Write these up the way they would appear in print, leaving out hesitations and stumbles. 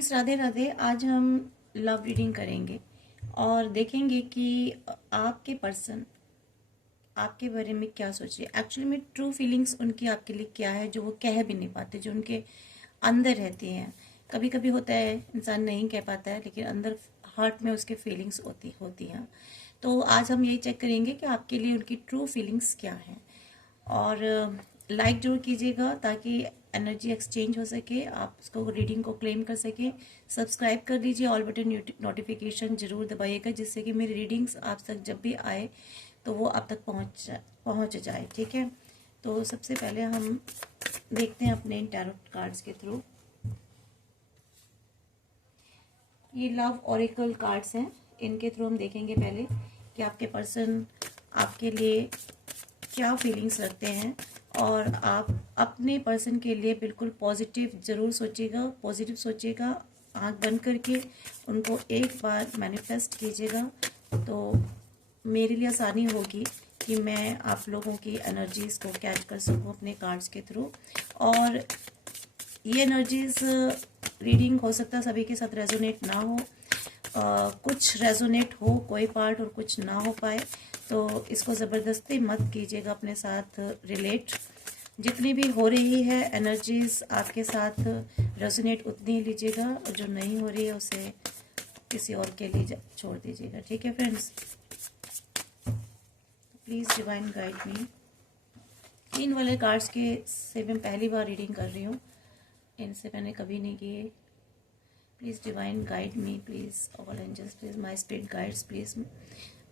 Friends, Radhe Radhe. आज हम love reading करेंगे और देखेंगे कि आपके पर्सन आपके बारे में क्या सोच रहे हैं। एक्चुअली में ट्रू फीलिंग्स उनकी आपके लिए क्या है जो वो कह भी नहीं पाते, जो उनके अंदर रहती हैं। कभी कभी होता है इंसान नहीं कह पाता है, लेकिन अंदर हार्ट में उसके फीलिंग्स होती होती हैं। तो आज हम यही चेक करेंगे कि आपके लिए उनकी ट्रू फीलिंग्स क्या हैं। और लाइक जरूर कीजिएगा ताकि एनर्जी एक्सचेंज हो सके, आप उसको रीडिंग को क्लेम कर सके। सब्सक्राइब कर लीजिए, ऑल बटन नोटिफिकेशन जरूर दबाइएगा, जिससे कि मेरी रीडिंग्स आप तक जब भी आए तो वो आप तक पहुंच जाए। ठीक है, तो सबसे पहले हम देखते हैं अपने टैरोट कार्ड्स के थ्रू। ये लव ओरेकल कार्ड्स हैं, इनके थ्रू हम देखेंगे पहले कि आपके पर्सन आपके लिए क्या फीलिंग्स रखते हैं। और आप अपने पर्सन के लिए बिल्कुल पॉजिटिव ज़रूर सोचिएगा, पॉजिटिव सोचिएगा, आंख बंद करके उनको एक बार मैनिफेस्ट कीजिएगा, तो मेरे लिए आसानी होगी कि मैं आप लोगों की एनर्जीज़ को कैच कर सकूं अपने कार्ड्स के थ्रू। और ये एनर्जीज़ रीडिंग हो सकता है सभी के साथ रेजोनेट ना हो, कुछ रेजोनेट हो कोई पार्ट और कुछ ना हो पाए, तो इसको ज़बरदस्ती मत कीजिएगा अपने साथ रिलेट। जितनी भी हो रही है एनर्जीज आपके साथ रेजोनेट उतनी ही लीजिएगा, और जो नहीं हो रही है उसे किसी और के लिए छोड़ दीजिएगा। ठीक है friends, please divine guide me. इन वाले कार्ड्स के से मैं पहली बार रीडिंग कर रही हूँ, इनसे मैंने कभी नहीं किए। Please divine guide me, please all angels, please my spirit guides, please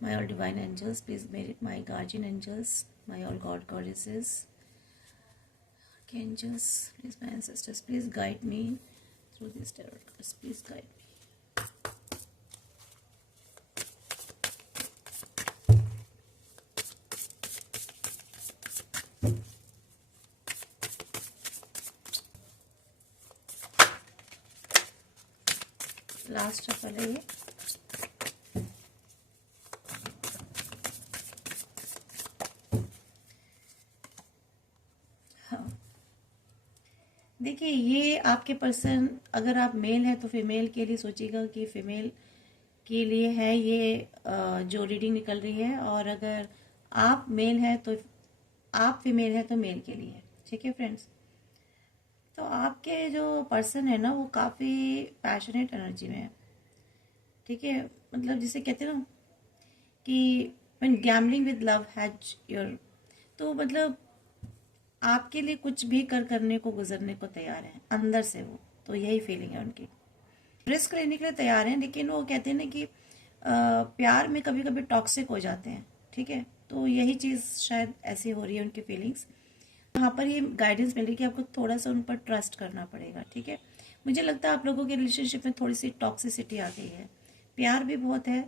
my all divine angels, please my guardian angels, my all god goddesses, archangels, please my ancestors, please guide me through these tarot cards, please guide me. Last shuffle है ये। हाँ, देखिए, ये आपके person, अगर आप mail हैं तो फीमेल के लिए सोचिएगा कि फीमेल के लिए है ये जो रीडिंग निकल रही है, और अगर आप मेल हैं तो आप फीमेल हैं तो मेल के लिए है। ठीक है फ्रेंड्स, तो आपके जो पर्सन है ना वो काफ़ी पैशनेट एनर्जी में है। ठीक है, मतलब जिसे कहते हैं ना कि when gambling with love has your, तो मतलब आपके लिए कुछ भी करने को गुजरने को तैयार है अंदर से वो, तो यही फीलिंग है उनकी। रिस्क लेने के लिए तैयार हैं, लेकिन वो कहते हैं ना कि प्यार में कभी कभी टॉक्सिक हो जाते हैं। ठीक है, तो यही चीज़ शायद ऐसी हो रही है उनकी फीलिंग्स। यहाँ पर ये गाइडेंस मिल रही है कि आपको थोड़ा सा उन पर ट्रस्ट करना पड़ेगा। ठीक है, मुझे लगता है आप लोगों के रिलेशनशिप में थोड़ी सी टॉक्सिसिटी आ गई है। प्यार भी बहुत है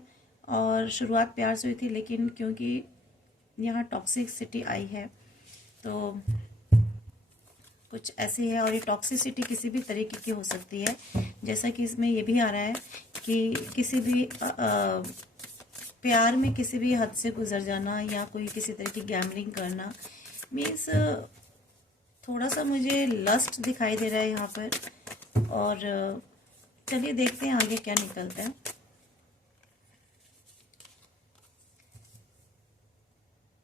और शुरुआत प्यार से हुई थी, लेकिन क्योंकि यहाँ टॉक्सिसिटी आई है तो कुछ ऐसी है। और ये टॉक्सिसिटी किसी भी तरीके की हो सकती है, जैसा कि इसमें ये भी आ रहा है कि किसी भी प्यार में किसी भी हद से गुजर जाना या कोई किसी तरह की गैम्बलिंग करना, मीन्स थोड़ा सा मुझे लस्ट दिखाई दे रहा है यहाँ पर। और चलिए देखते हैं आगे क्या निकलता है।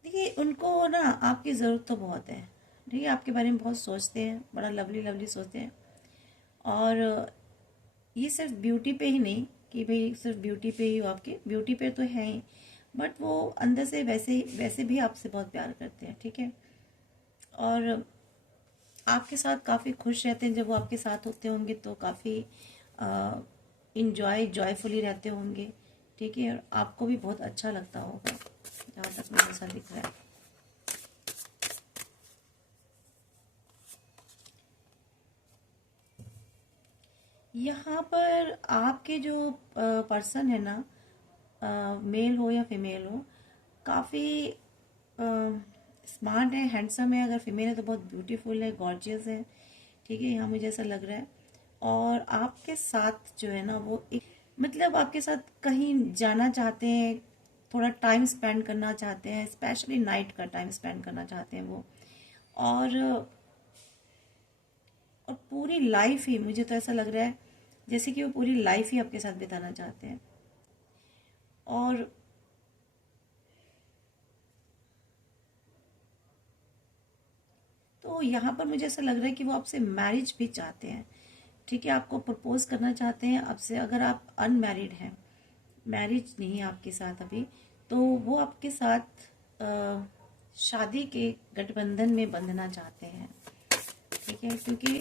देखिए, उनको ना आपकी ज़रूरत तो बहुत है। ठीक है, आपके बारे में बहुत सोचते हैं, बड़ा लवली लवली सोचते हैं। और ये सिर्फ ब्यूटी पे ही नहीं कि भाई सिर्फ ब्यूटी पे ही हो, आपके ब्यूटी पे तो है ही, बट वो अंदर से वैसे वैसे भी आपसे बहुत प्यार करते हैं। ठीक है, और आपके साथ काफ़ी खुश रहते हैं। जब वो आपके साथ होते होंगे तो काफ़ी जॉयफुली रहते होंगे। ठीक है, और आपको भी बहुत अच्छा लगता होगा, जहाँ तक मुझे ऐसा दिख रहा है। यहाँ पर आपके जो पर्सन है ना, मेल हो या फीमेल हो, काफ़ी स्मार्ट है, हैंडसम है। अगर फीमेल है तो बहुत ब्यूटीफुल है, गॉर्जियस है। ठीक है, यहाँ मुझे ऐसा लग रहा है। और आपके साथ जो है ना वो एक, मतलब आपके साथ कहीं जाना चाहते हैं, थोड़ा टाइम स्पेंड करना चाहते हैं, स्पेशली नाइट का टाइम स्पेंड करना चाहते हैं वो। और पूरी लाइफ ही मुझे तो ऐसा लग रहा है जैसे कि वो पूरी लाइफ ही आपके साथ बिताना चाहते हैं। और तो यहाँ पर मुझे ऐसा लग रहा है कि वो आपसे मैरिज भी चाहते हैं, ठीक है, आपको प्रपोज करना चाहते हैं आपसे। अगर आप अनमैरिड हैं, मैरिज नहीं है आपके साथ अभी, तो वो आपके साथ शादी के गठबंधन में बंधना चाहते हैं, ठीक है, क्योंकि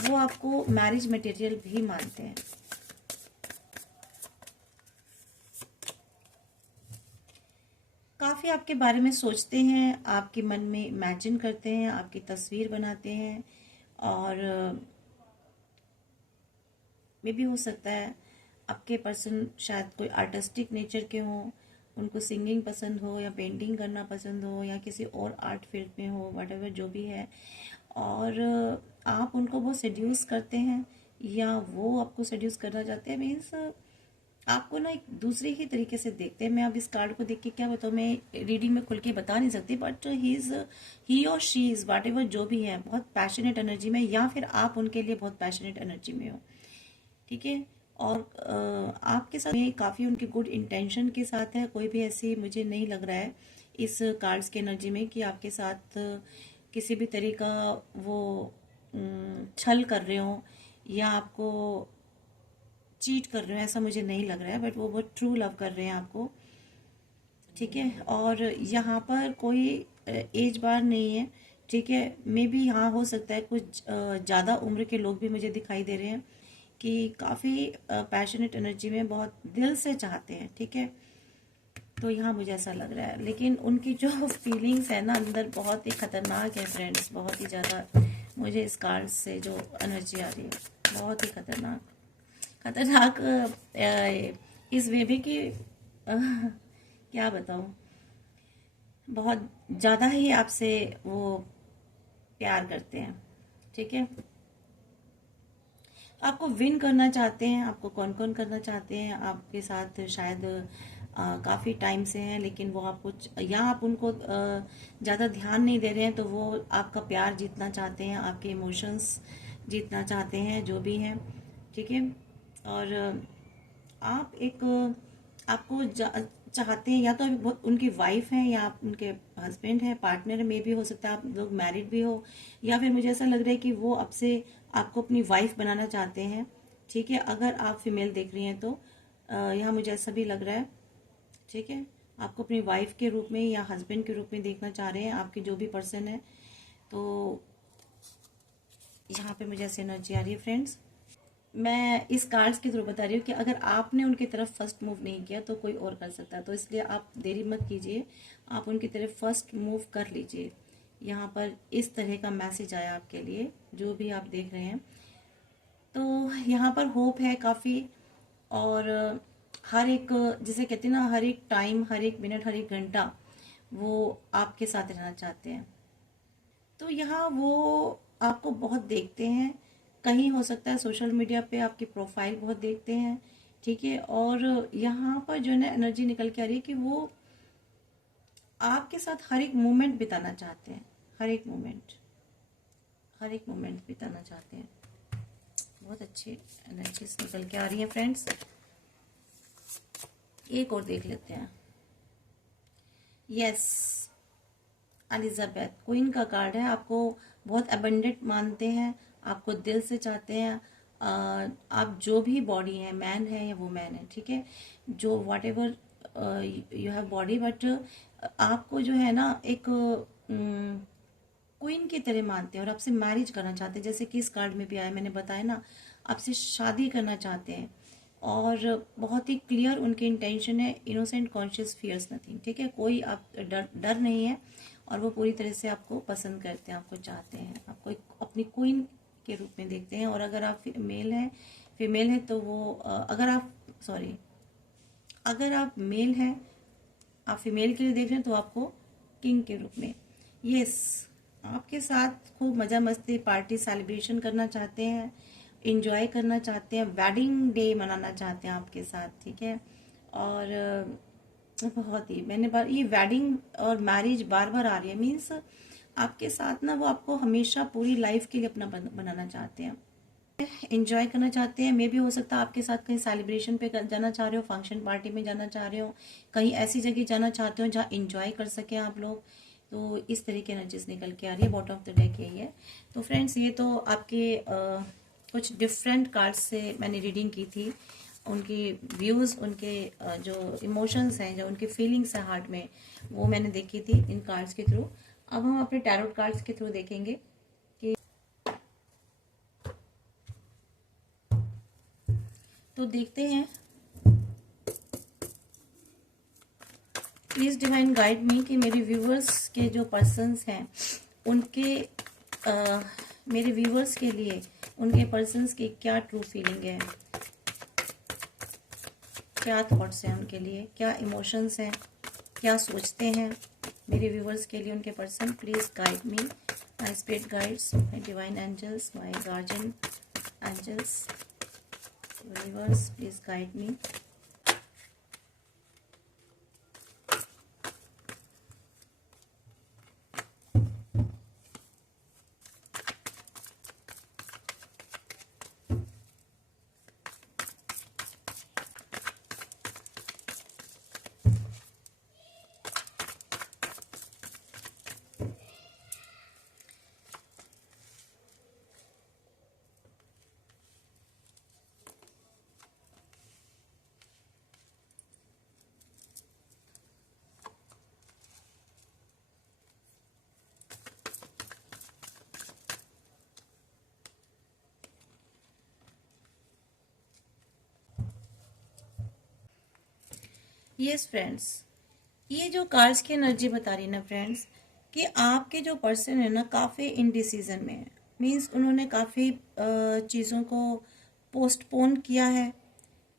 वो आपको मैरिज मटेरियल भी मानते हैं। काफ़ी आपके बारे में सोचते हैं, आपके मन में इमेजिन करते हैं, आपकी तस्वीर बनाते हैं। और मे भी हो सकता है आपके पर्सन शायद कोई आर्टिस्टिक नेचर के हों, उनको सिंगिंग पसंद हो या पेंटिंग करना पसंद हो या किसी और आर्ट फील्ड में हो, वट जो भी है। और आप उनको बहुत सेड्यूस करते हैं या वो आपको सेड्यूस करना चाहते हैं। मीन्स आपको ना एक दूसरे ही तरीके से देखते हैं। मैं अब इस कार्ड को देख के क्या बताऊँ, मैं रीडिंग में खुल के बता नहीं सकती, बट ही और शी इज़ वाट एवर जो भी है, बहुत पैशनेट एनर्जी में, या फिर आप उनके लिए बहुत पैशनेट एनर्जी में हो, ठीक है। और आपके साथ में काफ़ी उनके गुड इंटेंशन के साथ है। कोई भी ऐसी मुझे नहीं लग रहा है इस कार्ड्स की एनर्जी में कि आपके साथ किसी भी तरह का वो छल कर रहे हो या आपको चीट कर रहे हो, ऐसा मुझे नहीं लग रहा है। बट वो बहुत ट्रू लव कर रहे हैं आपको, ठीक है। और यहाँ पर कोई एज बार नहीं है, ठीक है। मे बी हाँ हो सकता है कुछ ज़्यादा उम्र के लोग भी मुझे दिखाई दे रहे हैं कि काफ़ी पैशनेट एनर्जी में बहुत दिल से चाहते हैं, ठीक है। तो यहाँ मुझे ऐसा लग रहा है, लेकिन उनकी जो फीलिंग्स है ना अंदर बहुत ही खतरनाक है फ्रेंड्स, बहुत ही ज़्यादा। मुझे इस कार्ड से जो एनर्जी आ रही है बहुत ही खतरनाक, खतरनाक इस वे भी कि क्या बताऊँ, बहुत ज़्यादा ही आपसे वो प्यार करते हैं, ठीक है। आपको विन करना चाहते हैं। आपको कौन कौन करना चाहते हैं आपके साथ, शायद काफ़ी टाइम से हैं, लेकिन वो आपको या आप उनको ज़्यादा ध्यान नहीं दे रहे हैं, तो वो आपका प्यार जीतना चाहते हैं, आपके इमोशंस जीतना चाहते हैं, जो भी हैं, ठीक है। और आप एक आपको चाहते हैं, या तो अभी उनकी वाइफ हैं या आप उनके हस्बैंड हैं, पार्टनर में भी हो सकता है, आप लोग मैरिड भी हो, या फिर मुझे ऐसा लग रहा है कि वो आपसे आपको अपनी वाइफ बनाना चाहते हैं, ठीक है। अगर आप फीमेल देख रही हैं तो यहाँ मुझे ऐसा भी लग रहा है, ठीक है। आपको अपनी वाइफ के रूप में या हस्बैंड के रूप में देखना चाह रहे हैं आपके जो भी पर्सन है। तो यहाँ पे मुझे ऐसी एनर्जी आ रही है फ्रेंड्स। मैं इस कार्ड्स के थ्रू बता रही हूँ कि अगर आपने उनकी तरफ फर्स्ट मूव नहीं किया तो कोई और कर सकता है, तो इसलिए आप देरी मत कीजिए, आप उनकी तरफ फर्स्ट मूव कर लीजिए। यहाँ पर इस तरह का मैसेज आया आपके लिए, जो भी आप देख रहे हैं। तो यहाँ पर होप है काफ़ी। और हर एक, जिसे कहते हैं ना, हर एक टाइम, हर एक मिनट, हर एक घंटा वो आपके साथ रहना चाहते हैं। तो यहाँ वो आपको बहुत देखते हैं, कहीं हो सकता है सोशल मीडिया पे आपकी प्रोफाइल बहुत देखते हैं, ठीक है। और यहाँ पर जो है ना एनर्जी निकल के आ रही है कि वो आपके साथ हर एक मोमेंट बिताना चाहते हैं, हर एक मोमेंट, हर एक मोमेंट बिताना चाहते हैं। बहुत अच्छी एनर्जीज निकल के आ रही है फ्रेंड्स। एक और देख लेते हैं। यस, एलिजाबेथ क्वीन का कार्ड है। आपको बहुत अबंडेंट मानते हैं, आपको दिल से चाहते हैं। आप जो भी बॉडी है, मैन है या वुमेन है, ठीक है, जो what ever you have body, but आपको जो है ना एक क्वीन की तरह मानते हैं और आपसे मैरिज करना चाहते हैं। जैसे कि इस कार्ड में भी आया, मैंने बताया ना, आपसे शादी करना चाहते हैं। और बहुत ही क्लियर उनकी इंटेंशन है, इनोसेंट, कॉन्शियस, फियर्स नथिंग, ठीक है। कोई आप डर डर नहीं है, और वो पूरी तरह से आपको पसंद करते हैं, आपको चाहते हैं, आपको एक अपनी क्वीन के रूप में देखते हैं। और अगर आप मेल हैं, फीमेल है, तो वो अगर आप मेल हैं, आप फीमेल के लिए देख रहे हैं, तो आपको किंग के रूप में, यस, आपके साथ खूब मज़ा मस्ती, पार्टी, सेलिब्रेशन करना चाहते हैं, इंजॉय करना चाहते हैं, वेडिंग डे मनाना चाहते हैं आपके साथ, ठीक है। और बहुत ही, मैंने बार ये वेडिंग और मैरिज बार बार आ रही है, मीन्स आपके साथ ना वो आपको हमेशा पूरी लाइफ के लिए अपना बनाना चाहते हैं। एंजॉय करना चाहते हैं, मे भी हो सकता है आपके साथ कहीं सेलिब्रेशन पे जाना चाह रहे हो, फंक्शन पार्टी में जाना चाह रहे हो, कहीं ऐसी जगह जाना चाहते हो जहाँ एंजॉय कर सके आप लोग। तो इस तरह की एनर्जीज निकल के आ रही है। बॉटम ऑफ द डेक यही है। तो फ्रेंड्स, ये तो आपके कुछ डिफरेंट कार्ड्स से मैंने रीडिंग की थी, उनकी व्यूज़, उनके जो इमोशंस हैं, जो उनकी फीलिंग्स हैं हार्ट में, वो मैंने देखी थी इन कार्ड्स के थ्रू। अब हम अपने टैरोट कार्ड्स के थ्रू देखेंगे कि, तो देखते हैं। प्लीज़ डिवाइन गाइड मी कि मेरे व्यूवर्स के जो पर्सन्स हैं उनके मेरे व्यूवर्स के लिए उनके पर्सन्स की क्या ट्रू फीलिंग है, क्या थॉट्स हैं उनके लिए, क्या इमोशंस हैं, क्या सोचते हैं मेरे व्यूवर्स के लिए उनके person. Please guide me, my spirit guides, my divine angels, my guardian angels, viewers, please guide me. Yes friends, ये जो कार्ड्स की एनर्जी बता रही है ना फ्रेंड्स, कि आपके जो पर्सन है ना काफ़ी इनडिसीजन में है। मीन्स उन्होंने काफ़ी चीज़ों को पोस्टपोन किया है,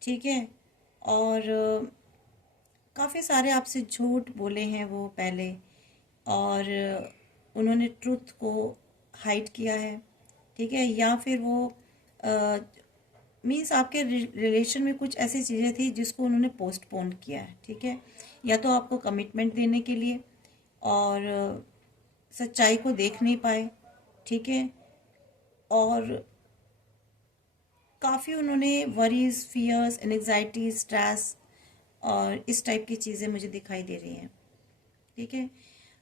ठीक है। और काफ़ी सारे आपसे झूठ बोले हैं वो पहले, और उन्होंने ट्रुथ को हाइड किया है, ठीक है। या फिर वो मीन्स आपके रिलेशन में कुछ ऐसी चीज़ें थी जिसको उन्होंने पोस्टपोन किया है, ठीक है। या तो आपको कमिटमेंट देने के लिए, और सच्चाई को देख नहीं पाए, ठीक है। और काफ़ी उन्होंने वरीज, फियर्स, एंग्जाइटी, स्ट्रेस और इस टाइप की चीज़ें मुझे दिखाई दे रही हैं, ठीक है।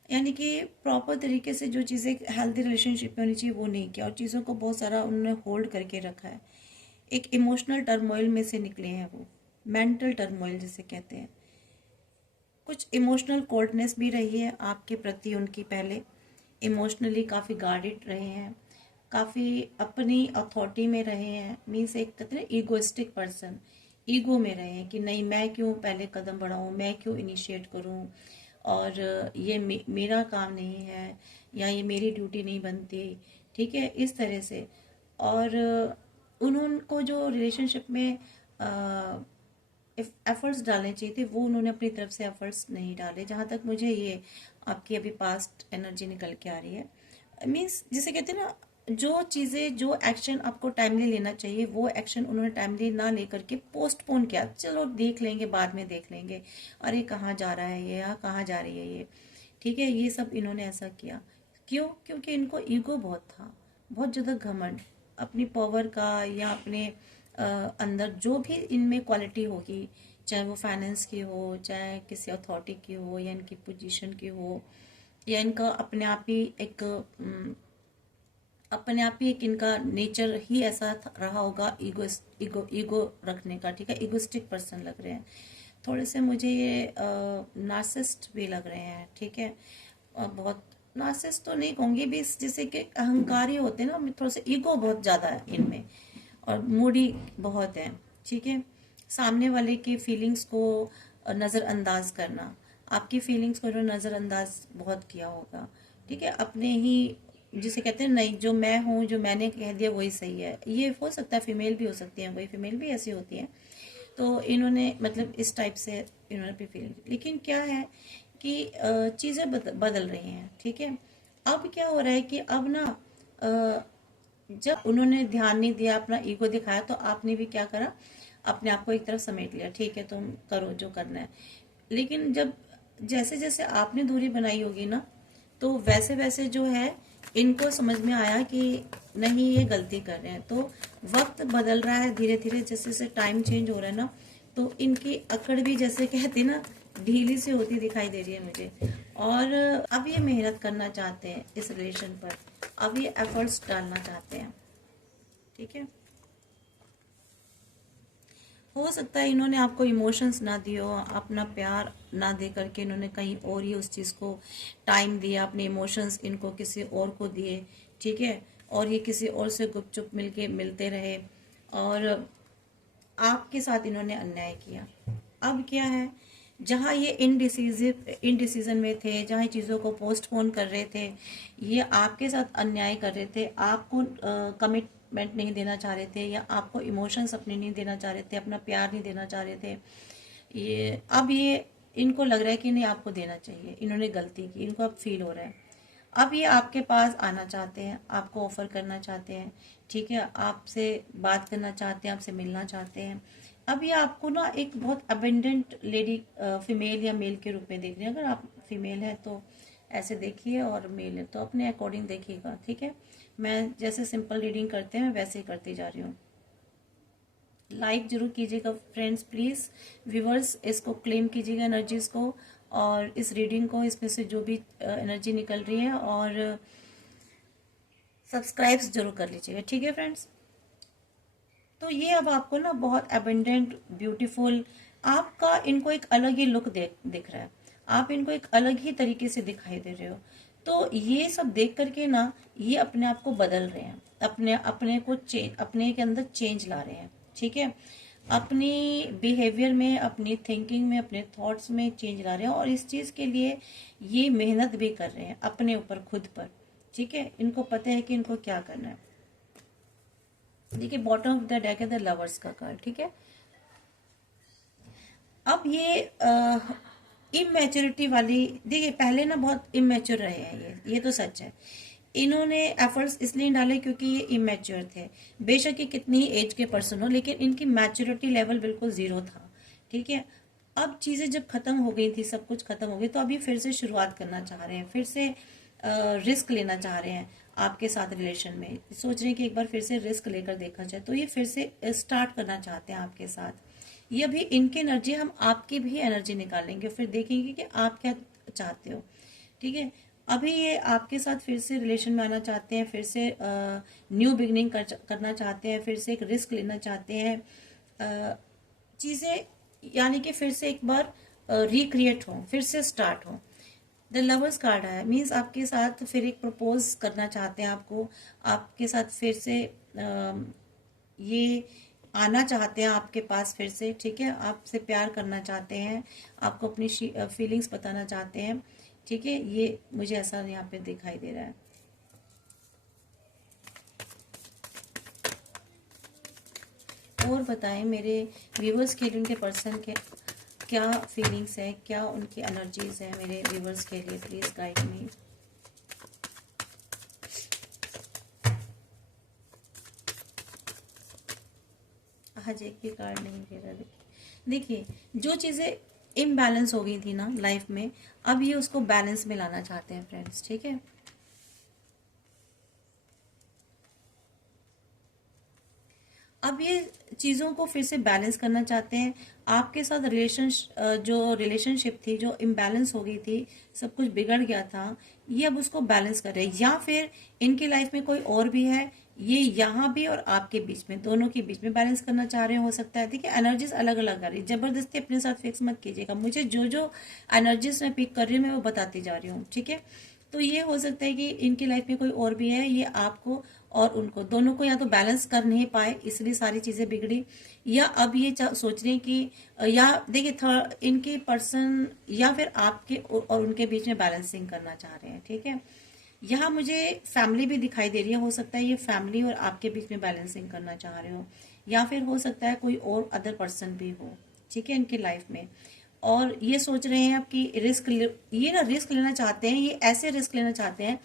यानी कि प्रॉपर तरीके से जो चीज़ें हेल्थी रिलेशनशिप में होनी चाहिए वो नहीं किया, और चीज़ों को बहुत सारा उन्होंने होल्ड करके रखा है। एक इमोशनल टर्मोइल में से निकले हैं वो, मेंटल टर्मोइल जिसे कहते हैं। कुछ इमोशनल कोल्डनेस भी रही है आपके प्रति उनकी, पहले इमोशनली काफ़ी गार्डेड रहे हैं, काफ़ी अपनी अथॉरिटी में रहे हैं। मीन्स एक कहते हैं ईगोइस्टिक पर्सन, ईगो में रहे हैं कि नहीं, मैं क्यों पहले कदम बढ़ाऊं, मैं क्यों इनिशिएट करूं, और ये मेरा काम नहीं है, या ये मेरी ड्यूटी नहीं बनती, ठीक है, इस तरह से। और उनको जो रिलेशनशिप में एफर्ट्स डालने चाहिए थे वो उन्होंने अपनी तरफ से एफर्ट्स नहीं डाले, जहाँ तक मुझे ये आपकी अभी पास्ट एनर्जी निकल के आ रही है। मीन्स जिसे कहते हैं ना, जो चीज़ें, जो एक्शन आपको टाइमली लेना चाहिए वो एक्शन उन्होंने टाइमली ना लेकर के पोस्टपोन किया। चलो देख लेंगे, बाद में देख लेंगे, अरे कहाँ जा रहा है ये, या कहाँ जा रही है ये, ठीक है। ये सब इन्होंने ऐसा किया क्यों? क्योंकि इनको ईगो बहुत था, बहुत ज़्यादा घमंड अपनी पावर का, या अपने अंदर जो भी इनमें क्वालिटी होगी, चाहे वो फाइनेंस की हो, चाहे किसी अथॉरिटी की हो, या इनकी पोजीशन की हो, या इनका अपने आप ही एक इनका नेचर ही ऐसा रहा होगा, ईगो रखने का, ठीक है। ईगोस्टिक पर्सन लग रहे हैं थोड़े से मुझे, ये नार्सिस्ट भी लग रहे हैं, ठीक है। और बहुत नार्सिस्ट तो नहीं कहूँगी भी, जैसे कि अहंकारी होते हैं ना, थोड़ा सा ईगो बहुत ज़्यादा है इनमें, और मूडी बहुत है, ठीक है। सामने वाले की फीलिंग्स को नज़रअंदाज करना, आपकी फीलिंग्स को नज़रअंदाज बहुत किया होगा, ठीक है। अपने ही जिसे कहते हैं नहीं, जो मैं हूँ, जो मैंने कह दिया वही सही है। ये हो सकता है फीमेल भी हो सकती है, कोई फीमेल भी ऐसी होती है। तो इन्होंने मतलब इस टाइप से इन्होंने अपनी फीलिंग, लेकिन क्या है कि चीज़ें बदल रही हैं, ठीक है। अब क्या हो रहा है कि अब ना जब उन्होंने ध्यान नहीं दिया, अपना ईगो दिखाया, तो आपने भी क्या करा, अपने आप को एक तरफ समेट लिया, ठीक है तुम करो जो करना है। लेकिन जब जैसे जैसे आपने दूरी बनाई होगी ना, तो वैसे वैसे जो है इनको समझ में आया कि नहीं ये गलती कर रहे हैं। तो वक्त बदल रहा है धीरे धीरे, जैसे जैसे टाइम चेंज हो रहा है ना, तो इनकी अकड़ भी जैसे कहते हैं ना ढीली सी होती दिखाई दे रही है मुझे। और अब ये मेहनत करना चाहते हैं इस रिलेशन पर, अब ये एफर्ट्स डालना चाहते हैं। ठीक है, हो सकता है इन्होंने आपको इमोशंस ना दिए हो, अपना प्यार ना दे करके इन्होंने कहीं और ही उस चीज़ को टाइम दिया, अपने इमोशंस इनको किसी और को दिए। ठीक है, और ये किसी और से गुपचुप मिलके मिलते रहे और आपके साथ इन्होंने अन्याय किया। अब क्या है, जहाँ ये इनडिसीजन में थे, जहाँ ये चीज़ों को पोस्टपोन कर रहे थे, ये आपके साथ अन्याय कर रहे थे, आपको कमिटमेंट नहीं देना चाह रहे थे, या आपको इमोशंस अपने नहीं देना चाह रहे थे, अपना प्यार नहीं देना चाह रहे थे। ये अब ये इनको लग रहा है कि नहीं आपको देना चाहिए, इन्होंने गलती की, इनको अब फील हो रहा है। अब ये आपके पास आना चाहते हैं, आपको ऑफर करना चाहते हैं। ठीक है, आपसे बात करना चाहते हैं, आपसे मिलना चाहते हैं। अब ये आपको ना एक बहुत अबेंडेंट लेडी, फीमेल या मेल के रूप में देख रहे हैं। अगर आप फीमेल हैं तो ऐसे देखिए, और मेल है तो अपने अकॉर्डिंग देखिएगा। ठीक है, मैं जैसे सिंपल रीडिंग करते हैं मैं वैसे ही करती जा रही हूँ। लाइक जरूर कीजिएगा फ्रेंड्स प्लीज। व्यूवर्स इसको क्लेम कीजिएगा एनर्जीज को, और इस रीडिंग को, इसमें से जो भी एनर्जी निकल रही है, और सब्सक्राइब्स जरूर कर लीजिएगा। ठीक है फ्रेंड्स, तो ये अब आपको ना बहुत एबेंडेंट ब्यूटीफुल, आपका इनको एक अलग ही लुक दिख रहा है, आप इनको एक अलग ही तरीके से दिखाई दे रहे हो। तो ये सब देख करके ना ये अपने आप को बदल रहे हैं, अपने अपने को अपने के अंदर चेंज ला रहे हैं। ठीक है, अपनी बिहेवियर में, अपनी थिंकिंग में, अपने थॉट्स में चेंज ला रहे हैं, और इस चीज़ के लिए ये मेहनत भी कर रहे हैं अपने ऊपर, खुद पर। ठीक है, इनको पता है कि इनको क्या करना है। देखिए बॉटम ऑफ द डेक है द लवर्स का कार्ड। ठीक है, अब ये इमेच्योरिटी वाली, देखिए पहले ना बहुत इमेच्योर रहे हैं ये तो सच है। इन्होंने एफर्ट्स इसलिए डाले क्योंकि ये इमेच्योर थे। बेशक ये कितनी ही एज के पर्सन हो, लेकिन इनकी मैच्योरिटी लेवल बिल्कुल जीरो था। ठीक है, अब चीज़ें जब खत्म हो गई थी, सब कुछ खत्म हो गई, तो अभी फिर से शुरुआत करना चाह रहे हैं, फिर से रिस्क लेना चाह रहे हैं आपके साथ रिलेशन में। सोच रहे हैं कि एक बार फिर से रिस्क लेकर देखा जाए, तो ये फिर से स्टार्ट करना चाहते हैं आपके साथ। ये अभी इनकी एनर्जी, हम आपकी भी एनर्जी निकालेंगे, फिर देखेंगे कि आप क्या चाहते हो। ठीक है, अभी ये आपके साथ फिर से रिलेशन में आना चाहते हैं, फिर से न्यू बिगनिंग करना चाहते हैं, फिर से एक रिस्क लेना चाहते हैं, चीज़ें यानी कि फिर से एक बार रिक्रिएट हो, फिर से स्टार्ट हो। द लवर्स कार्ड है, मीन्स आपके साथ फिर एक प्रपोज करना चाहते हैं आपको, आपके साथ फिर से ये आना चाहते हैं आपके पास फिर से। ठीक है, आपसे प्यार करना चाहते हैं, आपको अपनी फीलिंग्स बताना चाहते हैं। ठीक है, ये मुझे ऐसा यहाँ पे दिखाई दे रहा है। और बताएं मेरे व्यूवर्स के लिए, उनके पर्सन के क्या फीलिंग्स है, क्या उनकी एनर्जीज है मेरे व्यूवर्स के लिए, प्लीज गाइड मी। आज एक भी कार्ड नहीं दे रहा। देखिए जो चीजें इम्बैलेंस हो गई थी ना लाइफ में, अब ये उसको बैलेंस में लाना चाहते हैं फ्रेंड्स। ठीक है, अब ये चीज़ों को फिर से बैलेंस करना चाहते हैं आपके साथ। जो रिलेशनशिप थी, जो इम्बैलेंस हो गई थी, सब कुछ बिगड़ गया था, ये अब उसको बैलेंस कर रहे हैं। या फिर इनकी लाइफ में कोई और भी है, ये यहाँ भी और आपके बीच में, दोनों के बीच में बैलेंस करना चाह रहे हो सकता है। देखिए एनर्जीज अलग अलग आ रही है, जबरदस्ती अपने साथ फिक्स मत कीजिएगा। मुझे जो जो एनर्जीज मैं पिक कर रही हूँ मैं वो बताती जा रही हूँ। ठीक है, तो ये हो सकता है कि इनकी लाइफ में कोई और भी है, ये आपको और उनको दोनों को या तो बैलेंस कर नहीं पाए, इसलिए सारी चीजें बिगड़ी, या अब ये सोच रहे हैं कि, या देखिए थर्ड इनके पर्सन या फिर आपके और उनके बीच में बैलेंसिंग करना चाह रहे हैं। ठीक है, यहाँ मुझे फैमिली भी दिखाई दे रही है, हो सकता है ये फैमिली और आपके बीच में बैलेंसिंग करना चाह रहे हो, या फिर हो सकता है कोई और अदर पर्सन भी हो। ठीक है, इनकी लाइफ में, और ये सोच रहे हैं आपकी ये ना रिस्क लेना चाहते हैं, ये ऐसे रिस्क लेना चाहते हैं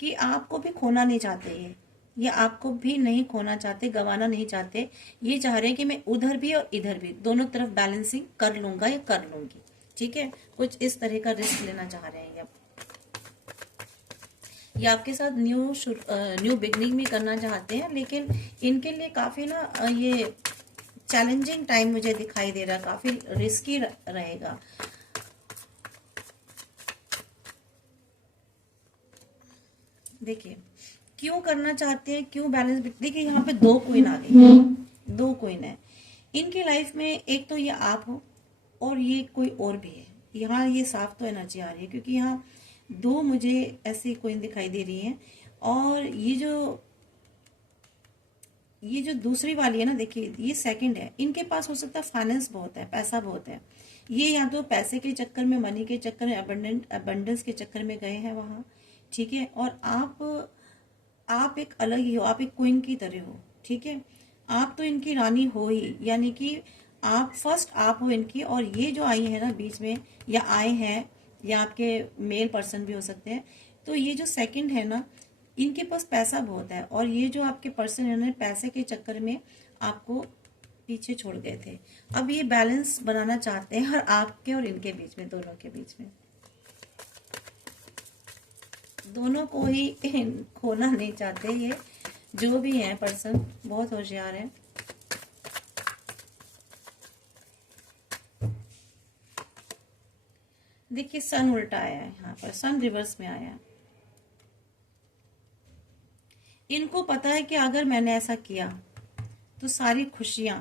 कि आपको भी खोना नहीं चाहते, ये आपको भी नहीं खोना चाहते, गंवाना नहीं चाहते। ये चाह रहे हैं कि मैं उधर भी और इधर भी दोनों तरफ बैलेंसिंग कर लूंगा या कर लूंगी। ठीक है, कुछ इस तरह का रिस्क लेना चाह रहे हैं ये। ये आपके साथ न्यू बिगनिंग भी करना चाहते हैं, लेकिन इनके लिए काफी ना ये चैलेंजिंग टाइम मुझे दिखाई दे रहा है, काफी रिस्की रहेगा। देखिए क्यों करना चाहते हैं, क्यों बैलेंस, देखिए यहाँ पे दो क्वीन आ गई है, दो क्वीन है इनकी लाइफ में। एक तो ये आप हो और ये कोई और भी है, यहाँ ये साफ तो एनर्जी आ रही है, क्योंकि यहाँ दो मुझे ऐसी क्वीन दिखाई दे रही है। और ये जो दूसरी वाली है ना, देखिए ये सेकंड है, इनके पास हो सकता है फाइनेंस बहुत है, पैसा बहुत है। ये या तो पैसे के चक्कर में, मनी के चक्कर में, अबंडेंस के चक्कर में गए हैं वहां, ठीक है। और आप एक अलग ही हो, आप एक क्वीन की तरह हो, ठीक है। आप तो इनकी रानी हो ही, यानी कि आप फर्स्ट आप हो इनकी। और ये जो आई है ना बीच में, या आए हैं, या आपके मेल पर्सन भी हो सकते हैं, तो ये जो सेकंड है ना, इनके पास पैसा बहुत है। और ये जो आपके पर्सन है ना, पैसे के चक्कर में आपको पीछे छोड़ गए थे। अब ये बैलेंस बनाना चाहते हैं, और आपके और इनके बीच में, दोनों के बीच में, दोनों को ही खोना नहीं चाहते। ये जो भी है पर्सन बहुत होशियार है। देखिए सन उल्टा आया है यहाँ पर, सन रिवर्स में आया है। इनको पता है कि अगर मैंने ऐसा किया तो सारी खुशियां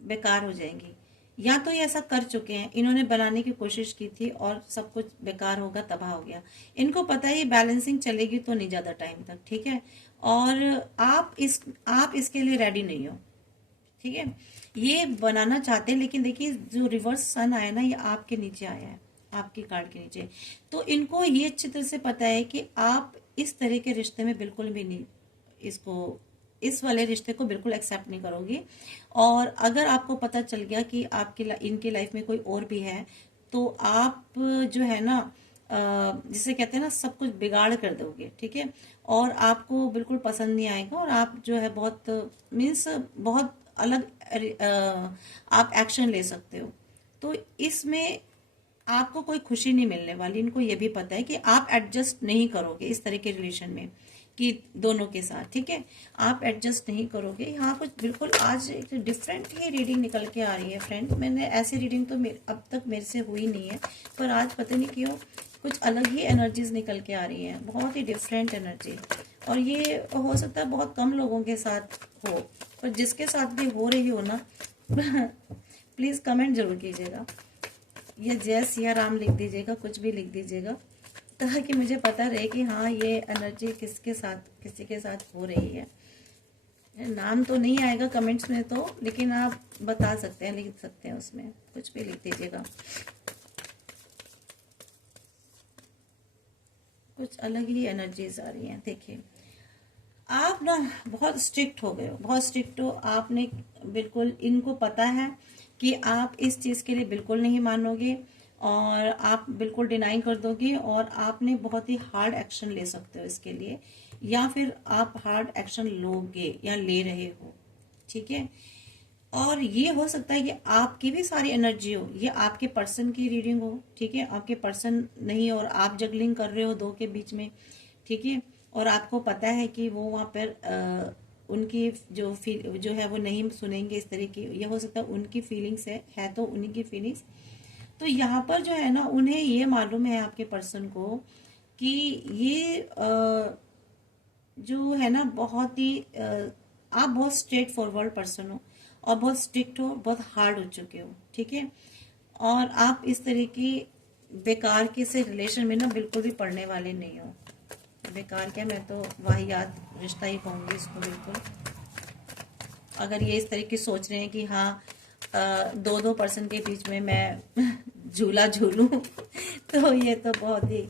बेकार हो जाएंगी। या तो ये ऐसा कर चुके हैं, इन्होंने बनाने की कोशिश की थी और सब कुछ बेकार होगा, तबाह हो गया। इनको पता है ये बैलेंसिंग चलेगी तो नहीं ज्यादा टाइम तक, ठीक है। और आप इसके लिए रेडी नहीं हो, ठीक है। ये बनाना चाहते हैं, लेकिन देखिए जो रिवर्स सन आया ना, ये आपके नीचे आया है, आपकी कार्ड के नीचे। तो इनको ये अच्छी तरह से पता है कि आप इस तरह के रिश्ते में बिल्कुल भी नहीं, इस वाले रिश्ते को बिल्कुल एक्सेप्ट नहीं करोगे। और अगर आपको पता चल गया कि इनकी लाइफ में कोई और भी है, तो आप जो है ना, जिसे कहते हैं ना, सब कुछ बिगाड़ कर दोगे, ठीक है। और आपको बिल्कुल पसंद नहीं आएगा, और आप जो है बहुत मीन्स बहुत अलग आप एक्शन ले सकते हो। तो इसमें आपको कोई खुशी नहीं मिलने वाली। इनको ये भी पता है कि आप एडजस्ट नहीं करोगे इस तरह के रिलेशन में, कि दोनों के साथ, ठीक है, आप एडजस्ट नहीं करोगे। यहाँ कुछ बिल्कुल आज एक डिफरेंट ही रीडिंग निकल के आ रही है फ्रेंड। मैंने ऐसी रीडिंग तो अब तक मेरे से हुई नहीं है, पर आज पता नहीं क्यों कुछ अलग ही एनर्जीज निकल के आ रही हैं, बहुत ही डिफरेंट एनर्जी। और ये हो सकता है बहुत कम लोगों के साथ हो, पर जिसके साथ भी हो रही हो ना प्लीज कमेंट जरूर कीजिएगा, या जय सिया राम लिख दीजिएगा, कुछ भी लिख दीजिएगा, ताकि मुझे पता रहे कि हाँ ये एनर्जी किसके साथ, किसी के साथ हो रही है। नाम तो नहीं आएगा कमेंट्स में तो, लेकिन आप बता सकते हैं, लिख सकते हैं, उसमें कुछ भी लिख दीजिएगा। कुछ अलग ही एनर्जीज आ रही हैं। देखिए आप ना बहुत स्ट्रिक्ट हो गए हो, बहुत स्ट्रिक्ट हो। आपने बिल्कुल, इनको पता है कि आप इस चीज के लिए बिल्कुल नहीं मानोगे, और आप बिल्कुल डिनाई कर दोगे, और आपने बहुत ही हार्ड एक्शन ले सकते हो इसके लिए, या फिर आप हार्ड एक्शन लोगे या ले रहे हो, ठीक है। और ये हो सकता है कि आपकी भी सारी एनर्जी हो, ये आपके पर्सन की रीडिंग हो, ठीक है, आपके पर्सन नहीं, और आप जगलिंग कर रहे हो दो के बीच में, ठीक है। और आपको पता है कि वो वहाँ पर उनकी जो है वो नहीं सुनेंगे इस तरह की, ये हो सकता है उनकी फीलिंग्स है तो उन्हीं की फीलिंग्स। तो यहाँ पर जो है ना, उन्हें ये मालूम है आपके पर्सन को कि ये जो है ना, बहुत ही आप बहुत स्ट्रेट फॉरवर्ड पर्सन हो, और बहुत स्ट्रिक्ट हो, बहुत हार्ड हो चुके हो, ठीक है। और आप इस तरह की बेकार के से रिलेशन में ना बिल्कुल भी पड़ने वाले नहीं हो। बेकार क्या, मैं तो वाहियात रिश्ता ही कहूंगी इसको, बिल्कुल। अगर ये इस तरह की सोच रहे हैं कि हाँ दो दो पर्सन के बीच में मैं झूला झूलूं तो ये तो बहुत ही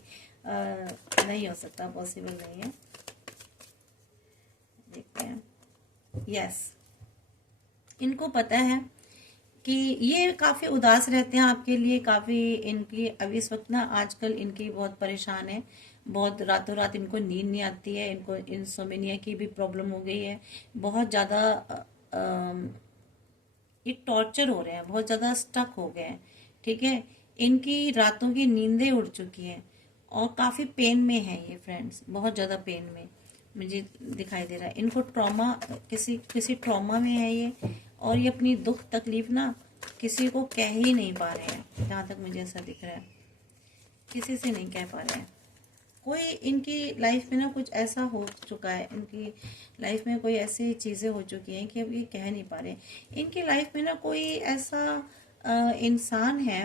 नहीं हो सकता, पॉसिबल नहीं है। देखते हैं। यस, इनको पता है कि ये काफी उदास रहते हैं आपके लिए, काफी इनकी अभी इस वक्त ना, आजकल इनकी बहुत परेशान है, बहुत रातों रात इनको नींद नहीं आती है, इनको इंसोमेनिया की भी प्रॉब्लम हो गई है, बहुत ज्यादा ये टॉर्चर हो रहे हैं, बहुत ज्यादा स्टक हो गए हैं, ठीक है। इनकी रातों की नींदें उड़ चुकी हैं, और काफी पेन में है ये फ्रेंड्स, बहुत ज्यादा पेन में मुझे दिखाई दे रहा है। इनको ट्रॉमा, किसी किसी ट्रॉमा में है ये, और ये अपनी दुख तकलीफ ना किसी को कह ही नहीं पा रहे हैं, जहां तक मुझे ऐसा दिख रहा है, किसी से नहीं कह पा रहे हैं। कोई इनकी लाइफ में ना कुछ ऐसा हो चुका है, इनकी लाइफ में कोई ऐसी चीजें हो चुकी हैं कि अब ये कह नहीं पा रहे। इनकी लाइफ में ना कोई ऐसा इंसान है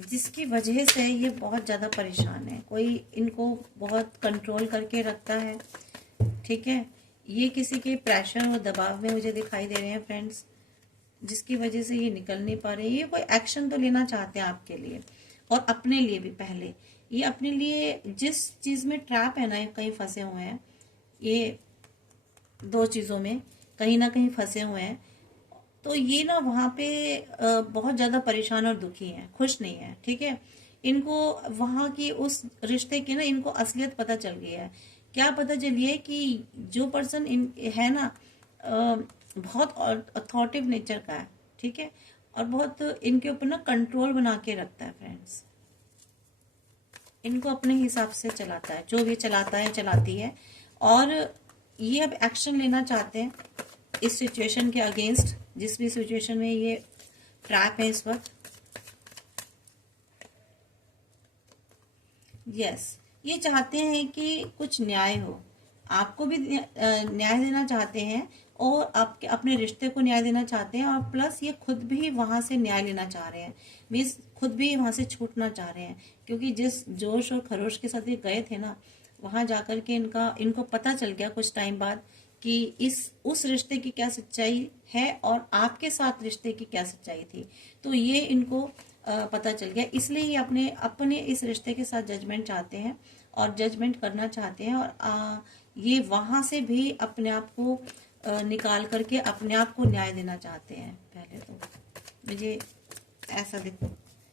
जिसकी वजह से ये बहुत ज़्यादा परेशान है। कोई इनको बहुत कंट्रोल करके रखता है, ठीक है। ये किसी के प्रेशर और दबाव में मुझे दिखाई दे रहे हैं फ्रेंड्स, जिसकी वजह से ये निकल नहीं पा रहे। ये कोई एक्शन तो लेना चाहते हैं आपके लिए और अपने लिए भी। पहले ये अपने लिए जिस चीज़ में ट्रैप है ना, कहीं फंसे हुए हैं, ये दो चीज़ों में कहीं ना कहीं फंसे हुए हैं, तो ये ना वहाँ पे बहुत ज़्यादा परेशान और दुखी हैं, खुश नहीं है, ठीक है। इनको वहाँ की उस रिश्ते की ना इनको असलियत पता चल गई है। क्या पता चली है कि जो पर्सन इन है ना बहुत अथॉरिटिव नेचर का है, ठीक है, और बहुत इनके ऊपर ना कंट्रोल बना के रखता है फ्रेंड्स। इनको अपने हिसाब से चलाता है, जो भी चलाता है चलाती है, और ये अब एक्शन लेना चाहते हैं इस सिचुएशन के अगेंस्ट, जिस भी सिचुएशन में ये ट्रैप है इस वक्त। यस, ये चाहते हैं कि कुछ न्याय हो, आपको भी न्याय देना चाहते हैं, और आपके अपने रिश्ते को न्याय देना चाहते हैं, और प्लस ये खुद भी वहां से न्याय लेना चाह रहे हैं, मीन्स खुद भी वहां से छूटना चाह रहे हैं। क्योंकि जिस जोश और खरोश के साथ ये गए थे ना, वहां जाकर के इनको पता चल गया कुछ टाइम बाद कि उस रिश्ते की क्या सच्चाई है और आपके साथ रिश्ते की क्या सच्चाई थी। तो ये इनको पता चल गया, इसलिए ये अपने इस रिश्ते के साथ जजमेंट चाहते हैं और जजमेंट करना चाहते हैं, और ये वहां से भी अपने आप को निकाल करके अपने आप को न्याय देना चाहते हैं। पहले तो मुझे ऐसा देखो,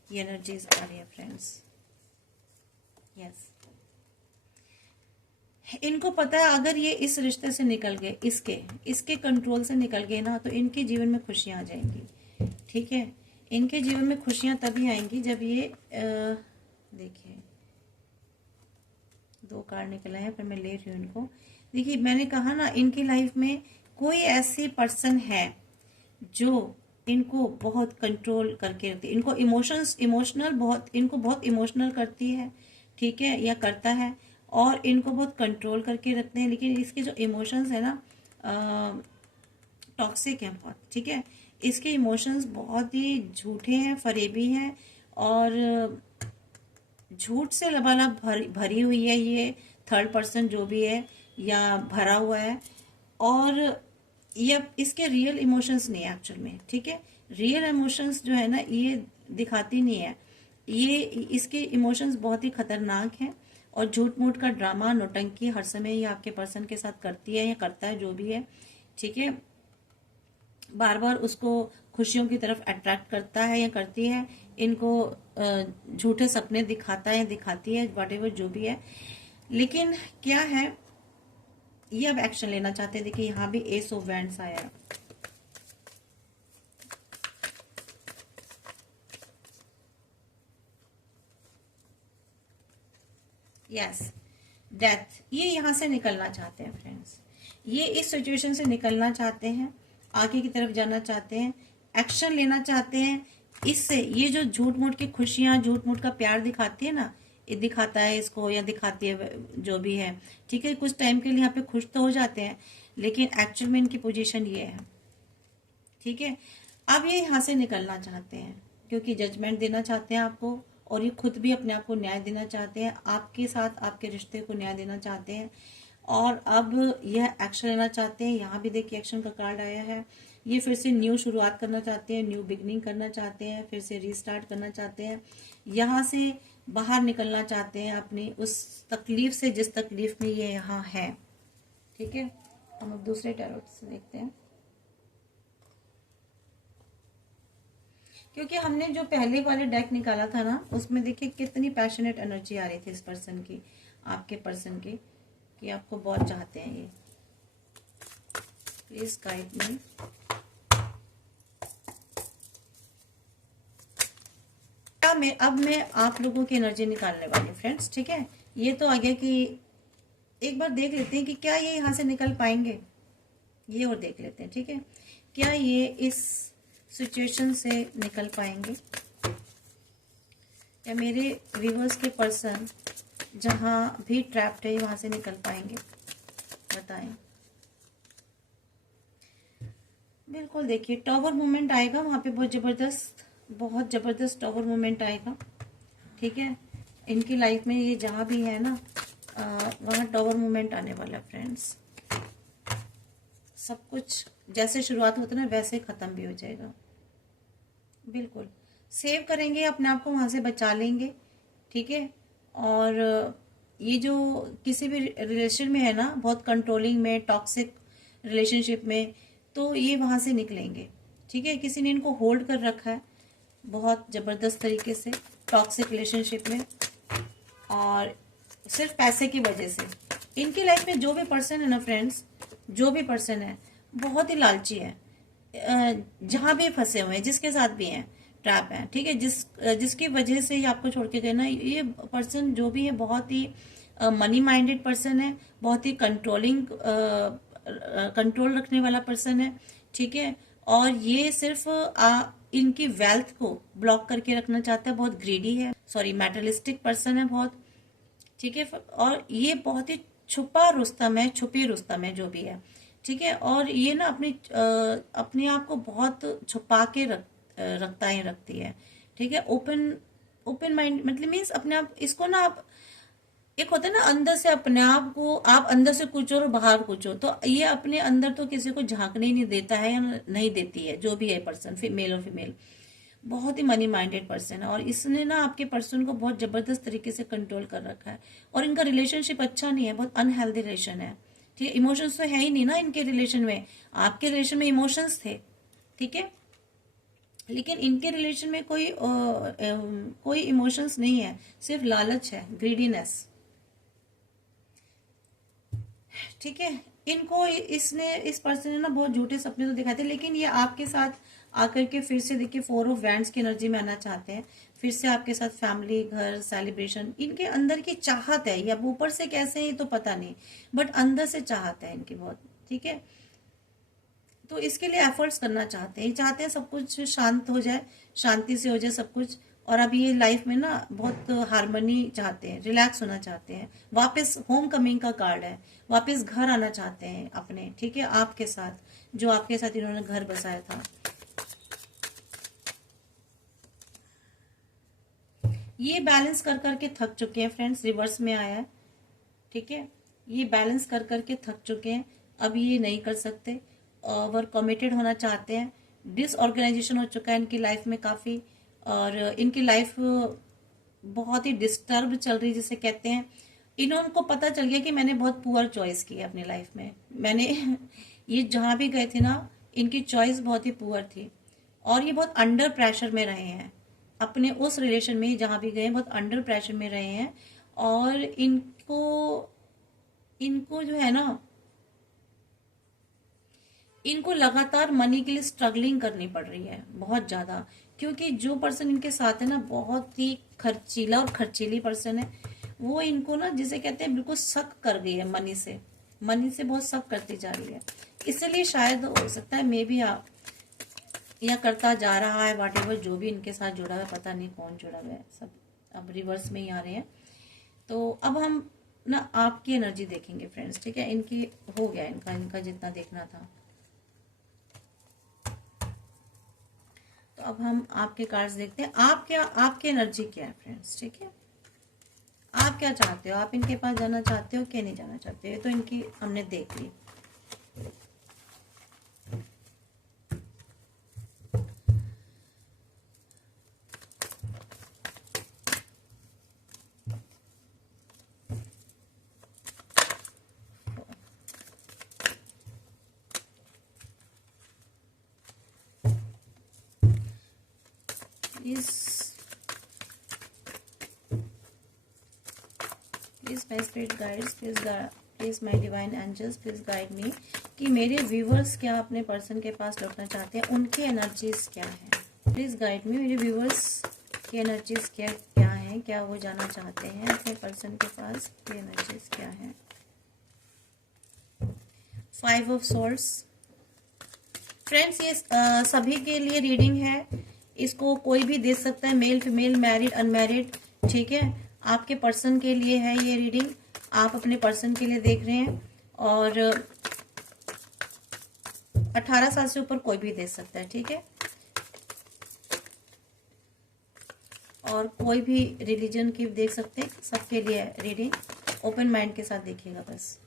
ये एनर्जीज आ रही है फ्रेंड्स। यस, इनको पता है अगर ये इस रिश्ते से निकल गए, इसके कंट्रोल से निकल गए ना, तो इनके जीवन में खुशियां आ जाएंगी, ठीक है। इनके जीवन में खुशियां तभी आएंगी जब ये देखिए, दो कार्ड निकला है, पर मैं ले रही हूँ इनको। देखिए, मैंने कहा ना, इनकी लाइफ में कोई ऐसी पर्सन है जो इनको बहुत कंट्रोल करके रखती है। इनको इनको बहुत इमोशनल करती है, ठीक है, या करता है, और इनको बहुत कंट्रोल करके रखते हैं। लेकिन इसके जो इमोशंस है ना, टॉक्सिक हैं बहुत, ठीक है। इसके इमोशंस बहुत ही झूठे हैं, फरेबी हैं, और झूठ से लबालब भरी हुई है ये थर्ड पर्सन जो भी है, या भरा हुआ है। और ये इसके रियल इमोशंस नहीं है एक्चुअल में, ठीक है। रियल इमोशंस जो है ना, ये दिखाती नहीं है। ये इसके इमोशंस बहुत ही खतरनाक हैं, और झूठ मूठ का ड्रामा, नौटंकी हर समय ये आपके पर्सन के साथ करती है या करता है, जो भी है, ठीक है। बार बार उसको खुशियों की तरफ अट्रैक्ट करता है या करती है, इनको झूठे सपने दिखाता है, दिखाती है, व्हाटएवर जो भी है। लेकिन क्या है, ये अब एक्शन लेना चाहते हैं। देखिए, यहाँ भी एस ऑफ वैंड्स आया है। Yes, death. ये यहां से निकलना चाहते हैं फ्रेंड्स, ये इस सिचुएशन से निकलना चाहते हैं, आगे की तरफ जाना चाहते हैं, एक्शन लेना चाहते हैं। इससे ये जो झूठ मूठ की खुशियां, झूठ मूठ का प्यार दिखाती है ना, ये दिखाता है इसको या दिखाती है, जो भी है, ठीक है। कुछ टाइम के लिए यहाँ पे खुश तो हो जाते हैं, लेकिन एक्चुअल में इनकी पोजीशन ये है, ठीक है। अब ये यहाँ से निकलना चाहते हैं, क्योंकि जजमेंट देना चाहते हैं आपको, और ये खुद भी अपने आप को न्याय देना चाहते हैं, आपके साथ आपके रिश्ते को न्याय देना चाहते हैं, और अब यह एक्शन लेना चाहते हैं। यहाँ भी देखिए एक्शन का कार्ड आया है। ये फिर से न्यू शुरुआत करना चाहते हैं, न्यू बिगनिंग करना चाहते हैं, फिर से रीस्टार्ट करना चाहते हैं, यहाँ से बाहर निकलना चाहते हैं अपनी उस तकलीफ से, जिस तकलीफ में ये यहाँ है, ठीक है। हम अब दूसरे टैरोट से देखते हैं, क्योंकि हमने जो पहले वाले डेक निकाला था ना, उसमें देखिए कितनी पैशनेट एनर्जी आ रही थी इस पर्सन की, आपके पर्सन की, कि आपको बहुत चाहते हैं ये। प्लीज गाइड मी। अब मैं आप लोगों की एनर्जी निकालने वाली हूँ फ्रेंड्स, ठीक है। ये तो आ गया कि एक बार देख लेते हैं कि क्या ये यहाँ से निकल पाएंगे, ये और देख लेते हैं, ठीक है। क्या ये इस सिचुएशन से निकल पाएंगे, या मेरे व्यूअर्स के पर्सन जहाँ भी ट्रैप्ड है वहां से निकल पाएंगे, बताएं। बिल्कुल देखिए टॉवर मूवमेंट आएगा वहां पे, बहुत जबरदस्त टॉवर मूवमेंट आएगा, ठीक है। इनकी लाइफ में ये जहां भी है ना वहां टॉवर मूवमेंट आने वाला है फ्रेंड्स। सब कुछ जैसे शुरुआत होता है ना वैसे खत्म भी हो जाएगा। बिल्कुल सेव करेंगे अपने आप को, वहां से बचा लेंगे, ठीक है। और ये जो किसी भी रिलेशन में है ना, बहुत कंट्रोलिंग में, टॉक्सिक रिलेशनशिप में, तो ये वहां से निकलेंगे, ठीक है। किसी ने इनको होल्ड कर रखा है बहुत जबरदस्त तरीके से टॉक्सिक रिलेशनशिप में, और सिर्फ पैसे की वजह से। इनकी लाइफ में जो भी पर्सन है ना फ्रेंड्स, जो भी पर्सन है बहुत ही लालची है, जहां भी फंसे हुए हैं, जिसके साथ भी हैं ट्रैप है, ठीक है। जिसकी वजह से ये आपको छोड़ के गए ना, ये पर्सन जो भी है बहुत ही मनी माइंडेड पर्सन है, बहुत ही कंट्रोल रखने वाला पर्सन है, ठीक है। और ये सिर्फ इनकी वेल्थ को ब्लॉक करके रखना चाहता है, बहुत ग्रीडी है, सॉरी मैटरलिस्टिक पर्सन है बहुत, ठीक है। और ये बहुत ही छुपा रुस्तम है, छुपी रुस्तम है जो भी है, ठीक है। और ये ना अपने आप को बहुत छुपा के रखती है, ठीक है। ओपन माइंड मतलब मीन्स अपने आप इसको ना आप, एक होता है ना अंदर से अपने आप को आप अंदर से कुछ और बाहर कुछ हो, तो ये अपने अंदर तो किसी को झांकने ही नहीं देता है या नहीं देती है, जो भी है पर्सन, मेल और फीमेल, बहुत ही मनी माइंडेड पर्सन है। और इसने ना आपके पर्सन को बहुत जबरदस्त तरीके से कंट्रोल कर रखा है, और इनका रिलेशनशिप अच्छा नहीं है, बहुत अनहेल्दी रिलेशन है, ठीक है। इमोशंस तो है ही नहीं ना इनके रिलेशन में, आपके रिलेशन में इमोशंस थे, ठीक है, लेकिन इनके रिलेशन में कोई इमोशंस नहीं है, सिर्फ लालच है, ग्रीडीनेस, ठीक है। इस पर्सन ने ना बहुत झूठे सपने तो दिखाए थे, लेकिन ये आपके साथ आकर के फिर से देखिए 4 ऑफ वैंड्स की एनर्जी में आना चाहते हैं, फिर से आपके साथ फैमिली, घर, सेलिब्रेशन, इनके अंदर की चाहत है, या ऊपर से कैसे है तो पता नहीं, बट अंदर से चाहत है इनकी बहुत, ठीक है। तो इसके लिए एफर्ट्स करना चाहते हैं, ये चाहते हैं सब कुछ शांत हो जाए, शांति से हो जाए सब कुछ। और अभी ये लाइफ में ना बहुत हार्मनी चाहते हैं, रिलैक्स होना चाहते हैं, वापस होम कमिंग का कार्ड है, वापस घर आना चाहते हैं अपने, ठीक है, आपके साथ, जो आपके साथ इन्होंने घर बसाया था। ये बैलेंस कर करके थक चुके हैं फ्रेंड्स, रिवर्स में आया है, ठीक है। ये बैलेंस कर करके थक चुके हैं, अब ये नहीं कर सकते, ओवर कमिटेड होना चाहते हैं, डिसऑर्गेनाइजेशन हो चुका है इनकी लाइफ में काफी, और इनकी लाइफ बहुत ही डिस्टर्ब चल रही जिसे कहते हैं। इनको पता चल गया कि मैंने बहुत पुअर चॉइस की है अपनी लाइफ में, मैंने ये जहां भी गए थे ना इनकी चॉइस बहुत ही पुअर थी, और ये बहुत अंडर प्रेशर में रहे हैं अपने उस रिलेशन में, जहां भी गए बहुत अंडर प्रेशर में रहे हैं। और इनको जो है ना, इनको लगातार मनी के लिए स्ट्रगलिंग करनी पड़ रही है बहुत ज्यादा, क्योंकि जो पर्सन इनके साथ है ना बहुत ही खर्चीला और खर्चीली पर्सन है, वो इनको ना जिसे कहते हैं बिल्कुल शक कर गई है, मनी से बहुत शक करती जा रही है। इसलिए शायद हो सकता है मे बी आप या करता जा रहा है, वाट एवर जो भी इनके साथ जुड़ा है, पता नहीं कौन जुड़ा हुआ है, सब अब रिवर्स में ही आ रहे हैं। तो अब हम ना आपकी एनर्जी देखेंगे फ्रेंड्स, ठीक है। इनकी हो गया, इनका जितना देखना था, तो अब हम आपके कार्ड्स देखते हैं। आपकी एनर्जी क्या है फ्रेंड्स, ठीक है। आप क्या चाहते हो, आप इनके पास जाना चाहते हो क्या नहीं जाना चाहते हो, तो इनकी हमने देख ली। Please my spirit guides, please my divine angels, please guide me कि मेरे व्यूवर्स क्या अपने पर्सन के पास लौटना चाहते हैं, उनकी एनर्जीज क्या है, प्लीज गाइड मी मेरे व्यूवर्स ये एनर्जीज क्या क्या है, क्या वो जाना चाहते हैं अपने पर्सन के पास, ये एनर्जीज क्या है। 5 ऑफ सोर्स। फ्रेंड्स ये सभी के लिए रीडिंग है, इसको कोई भी दे सकता है, मेल फीमेल मैरिड अनमैरिड, ठीक है। आपके पर्सन के लिए है ये रीडिंग, आप अपने पर्सन के लिए देख रहे हैं। और 18 साल से ऊपर कोई भी दे सकता है, ठीक है। और कोई भी रिलीजन की देख सकते हैं, सबके लिए रीडिंग। ओपन माइंड के साथ देखिएगा बस।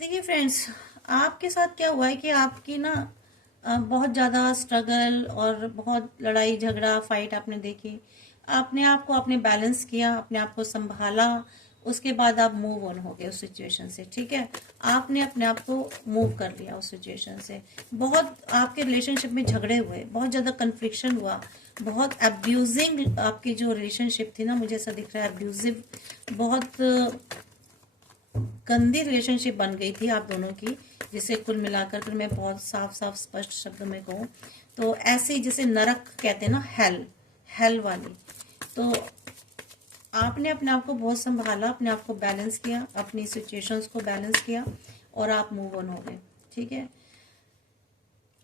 देखिए फ्रेंड्स, आपके साथ क्या हुआ है कि आपकी ना बहुत ज़्यादा स्ट्रगल और बहुत लड़ाई झगड़ा फाइट आपने देखी, आपने आप को आपने बैलेंस किया, अपने आप को संभाला, उसके बाद आप मूव ऑन हो गए उस सिचुएशन से, ठीक है। आपने अपने आप को मूव कर लिया उस सिचुएशन से। बहुत आपके रिलेशनशिप में झगड़े हुए, बहुत ज़्यादा कन्फ्लिक्शन हुआ, बहुत अब्यूजिंग आपकी जो रिलेशनशिप थी ना, मुझे ऐसा दिख रहा है अब्यूजिव, बहुत गंदी रिलेशनशिप बन गई थी आप दोनों की, जिसे कुल मिलाकर कर मैं बहुत साफ साफ स्पष्ट शब्दों में कहूँ तो ऐसे जिसे नरक कहते हैं ना, हेल वाली। तो आपने अपने आप को बहुत संभाला, अपने आप को बैलेंस किया, अपनी सिचुएशंस को बैलेंस किया और आप मूव ऑन हो गए, ठीक है।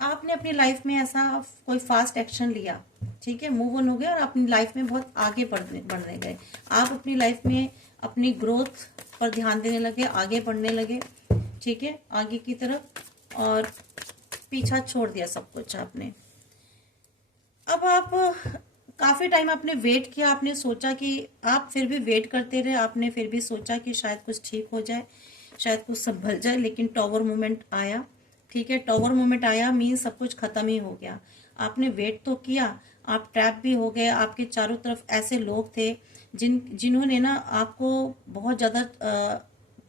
आपने अपनी लाइफ में ऐसा कोई फास्ट एक्शन लिया, ठीक है, मूव ऑन हो गए और अपनी लाइफ में बहुत आगे बढ़ने गए। आप अपनी लाइफ में अपनी ग्रोथ पर ध्यान देने लगे, आगे बढ़ने लगे, ठीक है, आगे की तरफ, और पीछा छोड़ दिया सब कुछ आपने। अब आप काफी टाइम आपने वेट किया, आपने सोचा कि आप फिर भी वेट करते रहे, आपने फिर भी सोचा कि शायद कुछ ठीक हो जाए, शायद कुछ संभल जाए, लेकिन टॉवर मोमेंट आया, ठीक है। टॉवर मोमेंट आया मीन सब कुछ खत्म ही हो गया। आपने वेट तो किया, आप ट्रैप भी हो गए, आपके चारों तरफ ऐसे लोग थे जिन्होंने ना आपको बहुत ज्यादा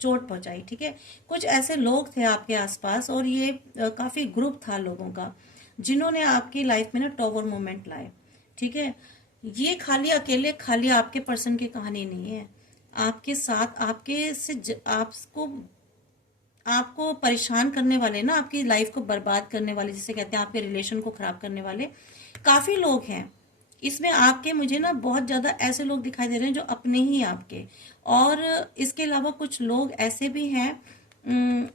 चोट पहुंचाई, ठीक है। कुछ ऐसे लोग थे आपके आसपास और ये काफी ग्रुप था लोगों का जिन्होंने आपकी लाइफ में ना टॉवर मोमेंट लाए, ठीक है। ये खाली अकेले खाली आपके पर्सन की कहानी नहीं है, आपके साथ आपके से आपको परेशान करने वाले ना, आपकी लाइफ को बर्बाद करने वाले, जिसे कहते हैं आपके रिलेशन को खराब करने वाले काफी लोग हैं इसमें। आपके मुझे ना बहुत ज्यादा ऐसे लोग दिखाई दे रहे हैं जो अपने ही आपके, और इसके अलावा कुछ लोग ऐसे भी हैं,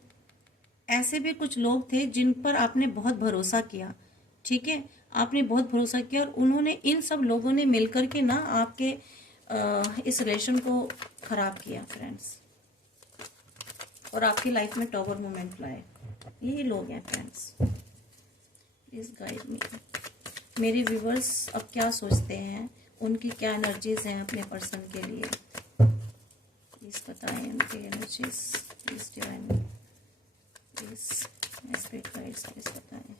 ऐसे भी कुछ लोग थे जिन पर आपने बहुत भरोसा किया, ठीक है। आपने बहुत भरोसा किया और उन्होंने, इन सब लोगों ने मिलकर के ना आपके इस रिलेशन को खराब किया फ्रेंड्स, और आपकी लाइफ में टॉवर मोमेंट लाए। यही लोग हैं फ्रेंड्स। प्लीज गाइड मी। मेरे व्यूवर्स अब क्या सोचते हैं, उनकी क्या एनर्जीज हैं अपने पर्सन के लिए, प्लीज बताएं उनकी energies, please divine me, please spirit guides please बताएं।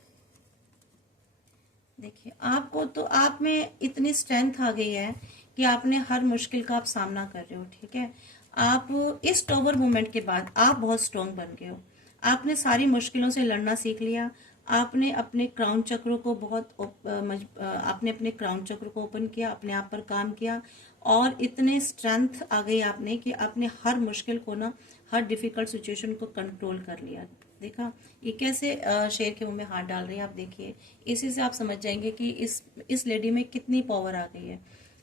देखिए आपको तो, आप में इतनी स्ट्रेंथ आ गई है कि आपने हर मुश्किल का आप सामना कर रहे हो, ठीक है। आप इस टॉवर मूवमेंट के बाद आप बहुत स्ट्रांग बन गए हो, आपने सारी मुश्किलों से लड़ना सीख लिया, आपने अपने क्राउन चक्र को आपने अपने क्राउन चक्र को ओपन किया, अपने आप पर काम किया, और इतने स्ट्रेंथ आ गई आपने कि आपने हर मुश्किल को ना, हर डिफिकल्ट सिचुएशन को कंट्रोल कर लिया। देखा ये कैसे शेर के मुंह में हाथ डाल रही है, आप देखिए, इसी से आप समझ जाएंगे कि इस लेडी में कितनी पावर आ गई है,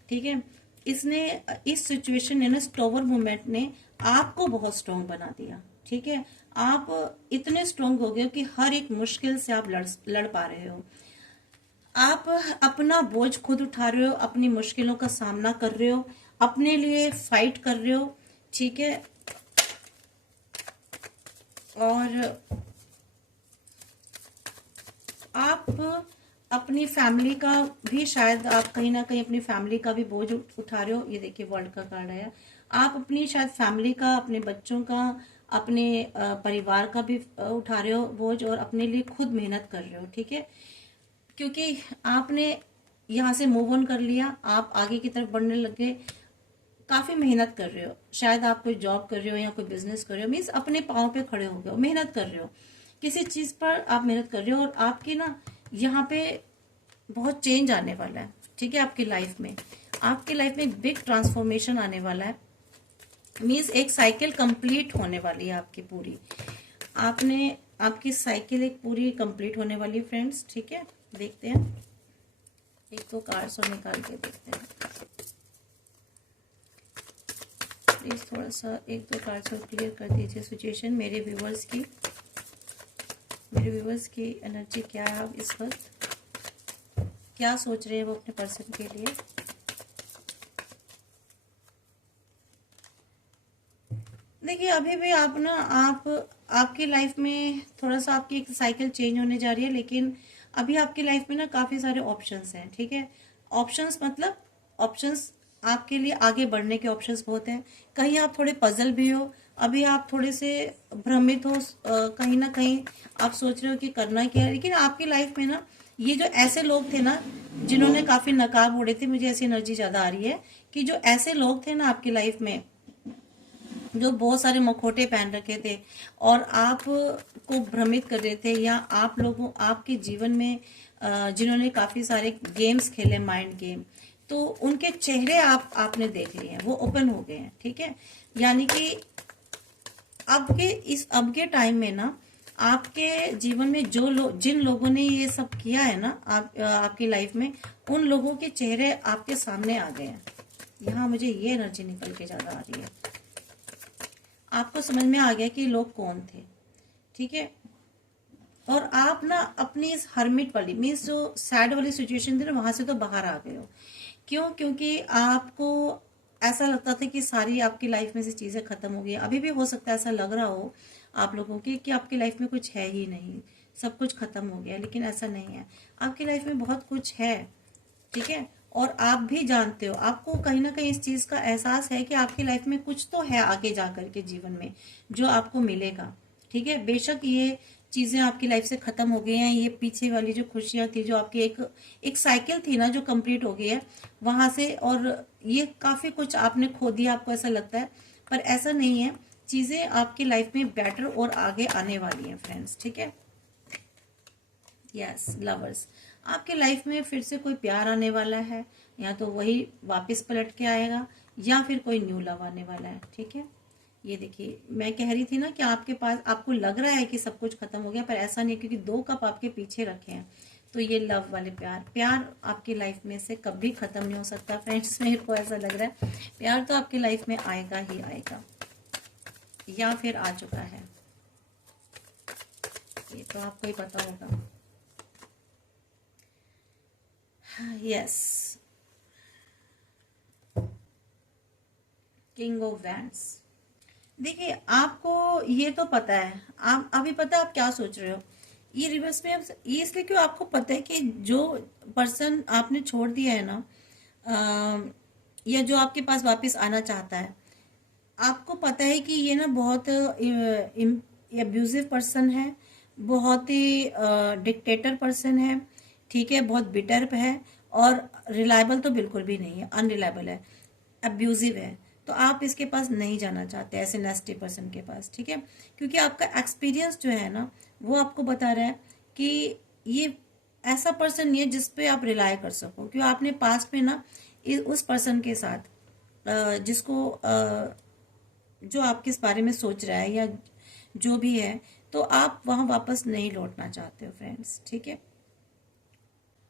ठीक है। इसने, इस सिचुएशन ने ना, टॉवर मूवमेंट ने आपको बहुत स्ट्रांग बना दिया, ठीक है। आप इतने स्ट्रांग हो गए कि हर एक मुश्किल से आप लड़ पा रहे हो, आप अपना बोझ खुद उठा रहे हो, अपनी मुश्किलों का सामना कर रहे हो, अपने लिए फाइट कर रहे हो, ठीक है। और आप अपनी फैमिली का भी, शायद आप कहीं ना कहीं अपनी फैमिली का भी बोझ उठा रहे हो। ये देखिए वर्ल्ड का कार्ड आया, आप अपनी शायद फैमिली का, अपने बच्चों का, अपने परिवार का भी उठा रहे हो बोझ, और अपने लिए खुद मेहनत कर रहे हो, ठीक है। क्योंकि आपने यहाँ से मूव ऑन कर लिया, आप आगे की तरफ बढ़ने लगे, काफी मेहनत कर रहे हो, शायद आप कोई जॉब कर रहे हो या कोई बिजनेस कर रहे हो, मीन्स अपने पाँव पे खड़े हो गए हो, मेहनत कर रहे हो, किसी चीज पर आप मेहनत कर रहे हो, और आपकी ना यहाँ पे बहुत चेंज आने वाला है, ठीक है। आपकी लाइफ में, आपकी लाइफ में बिग ट्रांसफॉर्मेशन आने वाला है, मीन्स एक साइकिल कंप्लीट होने वाली है आपकी पूरी, आपकी साइकिल एक पूरी कंप्लीट होने वाली है फ्रेंड्स, ठीक है। देखते हैं, एक दो कार्ड्स और निकाल के देखते हैं। प्लीज थोड़ा सा एक दो कार्ड्स और क्लियर कर दीजिए सिचुएशन मेरे व्यूवर्स की। मेरे व्यूवर्स की एनर्जी क्या है अब इस वक्त, क्या सोच रहे हैं वो अपने पर्सन के लिए। देखिए अभी भी आप ना आपकी लाइफ में थोड़ा सा आपकी एक साइकिल चेंज होने जा रही है, लेकिन अभी आपकी लाइफ में ना काफी सारे ऑप्शंस हैं। ठीक है, ऑप्शंस मतलब ऑप्शंस आपके लिए आगे बढ़ने के ऑप्शंस बहुत हैं। कहीं आप थोड़े पजल भी हो, अभी आप थोड़े से भ्रमित हो, कहीं ना कहीं आप सोच रहे हो कि करना क्या है। लेकिन आपकी लाइफ में ना ये जो ऐसे लोग थे ना जिन्होंने काफी नकाब ओढ़े थे, मुझे ऐसी एनर्जी ज्यादा आ रही है कि जो ऐसे लोग थे ना आपकी लाइफ में जो बहुत सारे मखोटे पहन रखे थे और आप को भ्रमित कर रहे थे, या आप लोगों आपके जीवन में जिन्होंने काफी सारे गेम्स खेले, माइंड गेम, तो उनके चेहरे आपने देख लिए हैं, वो ओपन हो गए हैं। ठीक है, यानी कि अब के टाइम में ना आपके जीवन में जिन लोगों ने ये सब किया है ना आपकी लाइफ में, उन लोगों के चेहरे आपके सामने आ गए हैं। यहाँ मुझे ये एनर्जी निकल के ज्यादा आ रही है। आपको समझ में आ गया कि लोग कौन थे। ठीक है, और आप ना अपनी इस हर्मिट वाली मीन्स जो सैड वाली सिचुएशन थी ना, वहां से तो बाहर आ गए हो। क्यों? क्योंकि आपको ऐसा लगता था कि सारी आपकी लाइफ में से चीजें खत्म हो गई। अभी भी हो सकता है ऐसा लग रहा हो आप लोगों की कि आपकी लाइफ में कुछ है ही नहीं, सब कुछ खत्म हो गया, लेकिन ऐसा नहीं है। आपकी लाइफ में बहुत कुछ है। ठीक है, और आप भी जानते हो, आपको कहीं ना कहीं इस चीज का एहसास है कि आपकी लाइफ में कुछ तो है आगे जाकर के जीवन में जो आपको मिलेगा। ठीक है, बेशक ये चीजें आपकी लाइफ से खत्म हो गई हैं, ये पीछे वाली जो खुशियां थी, जो आपकी एक साइकिल थी ना जो कंप्लीट हो गई है वहां से, और ये काफी कुछ आपने खो दिया, आपको ऐसा लगता है, पर ऐसा नहीं है। चीजें आपकी लाइफ में बेटर और आगे आने वाली हैं फ्रेंड्स। ठीक है, यस लवर्स, आपके लाइफ में फिर से कोई प्यार आने वाला है, या तो वही वापस पलट के आएगा, या फिर कोई न्यू लव आने वाला है। ठीक है, ये देखिए मैं कह रही थी ना कि आपके पास आपको लग रहा है कि सब कुछ खत्म हो गया, पर ऐसा नहीं, क्योंकि 2 कप आपके पीछे रखे हैं। तो ये लव वाले प्यार आपकी लाइफ में से कभी खत्म नहीं हो सकता फ्रेंड्स। मेरे को ऐसा लग रहा है प्यार तो आपकी लाइफ में आएगा ही आएगा, या फिर आ चुका है, ये तो आपको ही पता होगा। Yes, king of wands. देखिए आपको ये तो पता है, आप अभी पता है आप क्या सोच रहे हो। ये रिवर्स में ये इसलिए क्यों, आपको पता है कि जो पर्सन आपने छोड़ दिया है ना, या जो आपके पास वापस आना चाहता है, आपको पता है कि ये ना बहुत एब्यूजिव पर्सन है, बहुत ही डिक्टेटर पर्सन है। ठीक है, बहुत बिटर है, और रिलायबल तो बिल्कुल भी नहीं है, अनरिलायबल है, अब्यूजिव है। तो आप इसके पास नहीं जाना चाहते, ऐसे नेस्टी पर्सन के पास। ठीक है, क्योंकि आपका एक्सपीरियंस जो है ना वो आपको बता रहा है कि ये ऐसा पर्सन नहीं है जिस पे आप रिलाय कर सको। क्यों? आपने पास्ट में ना उस पर्सन के साथ जिसको जो आपके इस बारे में सोच रहा है या जो भी है, तो आप वहां वापस नहीं लौटना चाहते हो फ्रेंड्स। ठीक है,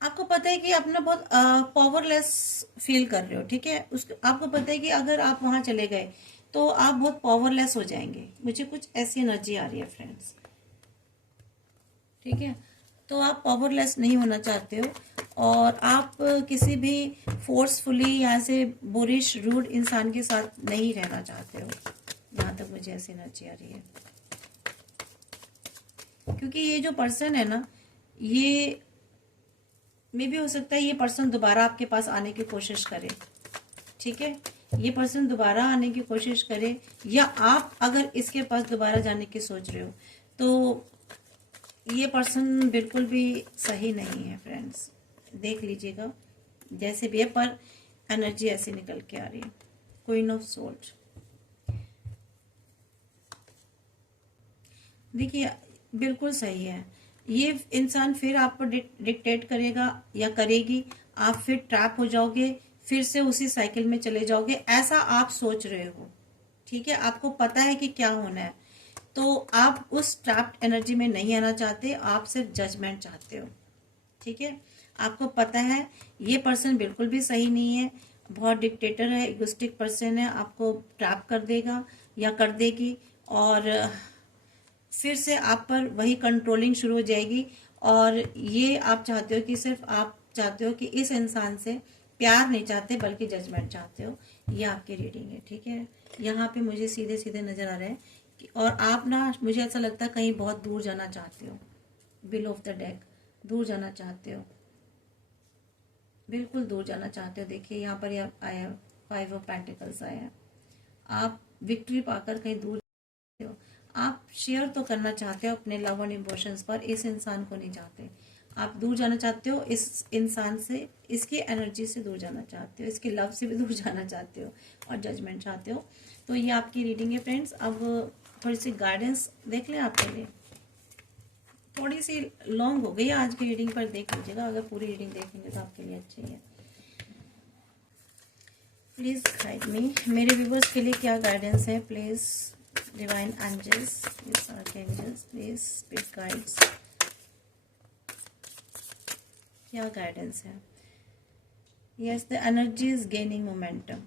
आपको पता है कि आप ना बहुत पावरलेस फील कर रहे हो। ठीक है, आपको पता है कि अगर आप वहां चले गए तो आप बहुत पावरलेस हो जाएंगे। मुझे कुछ ऐसी एनर्जी आ रही है फ्रेंड्स। ठीक है, तो आप पावरलेस नहीं होना चाहते हो, और आप किसी भी फोर्सफुली यहाँ से बुरिश रूड इंसान के साथ नहीं रहना चाहते हो। यहाँ तक मुझे ऐसी एनर्जी आ रही है, क्योंकि ये जो पर्सन है ना, ये मे भी हो सकता है ये पर्सन दोबारा आपके पास आने की कोशिश करे। ठीक है, ये पर्सन दोबारा आने की कोशिश करे, या आप अगर इसके पास दोबारा जाने की सोच रहे हो, तो ये पर्सन बिल्कुल भी सही नहीं है फ्रेंड्स। देख लीजिएगा जैसे भी है, पर एनर्जी ऐसी निकल के आ रही है। क्वीन ऑफ सोल्ड, देखिए बिल्कुल सही है। ये इंसान फिर आप पर डिक्टेट करेगा या करेगी, आप फिर ट्रैप हो जाओगे, फिर से उसी साइकिल में चले जाओगे, ऐसा आप सोच रहे हो। ठीक है, आपको पता है कि क्या होना है, तो आप उस ट्रैप्ड एनर्जी में नहीं आना चाहते, आप सिर्फ जजमेंट चाहते हो। ठीक है, आपको पता है ये पर्सन बिल्कुल भी सही नहीं है, बहुत डिक्टेटर है, इगोइस्टिक पर्सन है, आपको ट्रैप कर देगा या कर देगी, और फिर से आप पर वही कंट्रोलिंग शुरू हो जाएगी। और ये आप चाहते हो कि सिर्फ आप चाहते हो कि इस इंसान से प्यार नहीं चाहते बल्कि जजमेंट चाहते हो। ये आपकी रीडिंग है, ठीक है। यहाँ पे मुझे सीधे सीधे नजर आ रहा है कि और आप ना, मुझे ऐसा लगता है कहीं बहुत दूर जाना चाहते हो, बिल ऑफ द डेक, दूर जाना चाहते हो, बिल्कुल दूर जाना चाहते हो। देखिए यहाँ पर यह आया, 5 ऑफ पेंटिकल्स आया, आप विक्ट्री पाकर कहीं दूर जाते हो। आप शेयर तो करना चाहते हो अपने लव और इमोशंस पर, इस इंसान को नहीं चाहते, आप दूर जाना चाहते हो इस इंसान से, इसकी एनर्जी से दूर जाना चाहते हो, इसके लव से भी दूर जाना चाहते हो और जजमेंट चाहते हो। तो ये आपकी रीडिंग है फ्रेंड्स। अब थोड़ी सी गाइडेंस देख लें आपके लिए, थोड़ी सी लॉन्ग हो गई आज की रीडिंग, पर देख लीजिएगा, अगर पूरी रीडिंग देखेंगे तो आपके लिए अच्छी है। प्लीज गाइड मी, मेरे व्यूवर्स के लिए क्या गाइडेंस है, please divine angels, please archangels, please spirit guides, क्या गाइडेंस है। Yes, the energy is gaining momentum.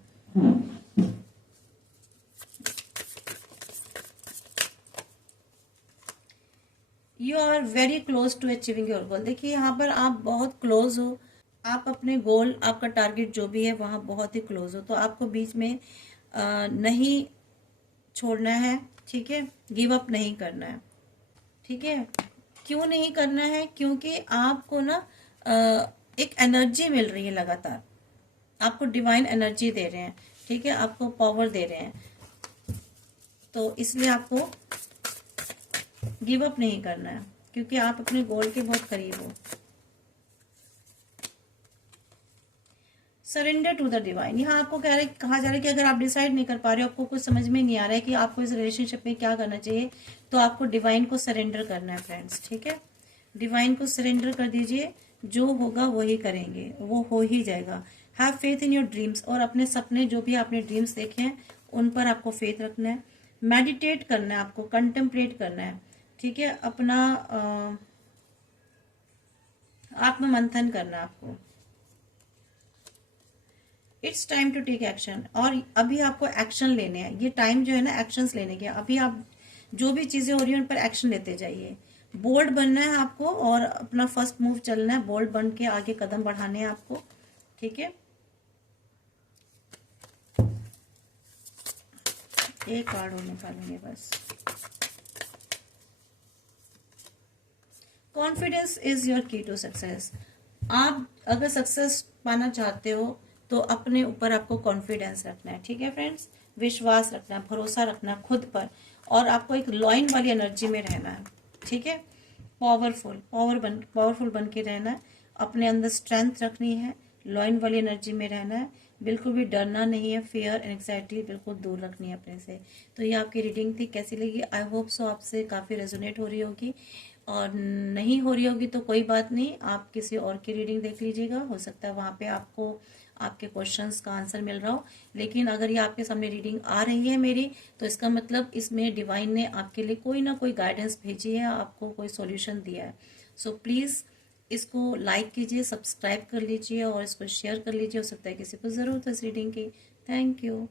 You are very close to achieving your goal. देखिए यहाँ पर आप बहुत क्लोज हो, आप अपने गोल, आपका टारगेट जो भी है वहां बहुत ही क्लोज हो, तो आपको बीच में नहीं छोड़ना है, ठीक है, गिव अप नहीं करना है, ठीक है। क्यों नहीं करना है, क्योंकि आपको ना एक एनर्जी मिल रही है लगातार, आपको डिवाइन एनर्जी दे रहे हैं, ठीक है, आपको पावर दे रहे हैं, तो इसलिए आपको गिव अप नहीं करना है, क्योंकि आप अपने गोल के बहुत करीब हो। सरेंडर टू द डिवाइन, यहाँ आपको कहा जा रहा है कि अगर आप डिसाइड नहीं कर पा रहे हो, आपको कुछ समझ में नहीं आ रहा है कि आपको इस रिलेशनशिप में क्या करना चाहिए, तो आपको डिवाइन को सरेंडर करना है फ्रेंड्स, ठीक है। डिवाइन को सरेंडर कर दीजिए, जो होगा वही करेंगे, वो हो ही जाएगा। Have faith in your dreams, और अपने सपने जो भी आपने ड्रीम्स देखे हैं उन पर आपको फेथ रखना है। मेडिटेट करना है, आपको कंटेम्पलेट करना है, ठीक है, अपना आत्ममंथन करना है आपको। It's time to take action, और अभी आपको एक्शन लेने हैं, ये टाइम जो है ना एक्शंस लेने के, अभी आप जो भी चीजें हो रही हैं उन पर एक्शन लेते जाइए। बोल्ड बनना है आपको और अपना फर्स्ट मूव चलना है, बोल्ड बन के आगे कदम बढ़ाने हैं आपको, ठीक है। एक कार्ड और निकालेंगे बस। कॉन्फिडेंस इज योर की टू सक्सेस। आप अगर सक्सेस पाना चाहते हो तो अपने ऊपर आपको कॉन्फिडेंस रखना है, ठीक है फ्रेंड्स, विश्वास रखना है, भरोसा रखना है खुद पर, और आपको एक लॉइन वाली एनर्जी में रहना है, ठीक है। पावरफुल बन के रहना है, अपने अंदर स्ट्रेंथ रखनी है, लॉइन वाली एनर्जी में रहना है, बिल्कुल भी डरना नहीं है, फियर एंग्जाइटी बिल्कुल दूर रखनी है अपने से। तो ये आपकी रीडिंग थी, कैसी लगी, आई होप सो आपसे काफ़ी रेजोनेट हो रही होगी, और नहीं हो रही होगी तो कोई बात नहीं, आप किसी और की रीडिंग देख लीजिएगा, हो सकता है वहाँ पे आपको आपके क्वेश्चंस का आंसर मिल रहा हो। लेकिन अगर ये आपके सामने रीडिंग आ रही है मेरी, तो इसका मतलब इसमें डिवाइन ने आपके लिए कोई ना कोई गाइडेंस भेजी है, आपको कोई सॉल्यूशन दिया है। सो प्लीज़ इसको लाइक कीजिए, सब्सक्राइब कर लीजिए और इसको शेयर कर लीजिए, हो सकता है किसी को ज़रूरत हो इस रीडिंग की। Thank you.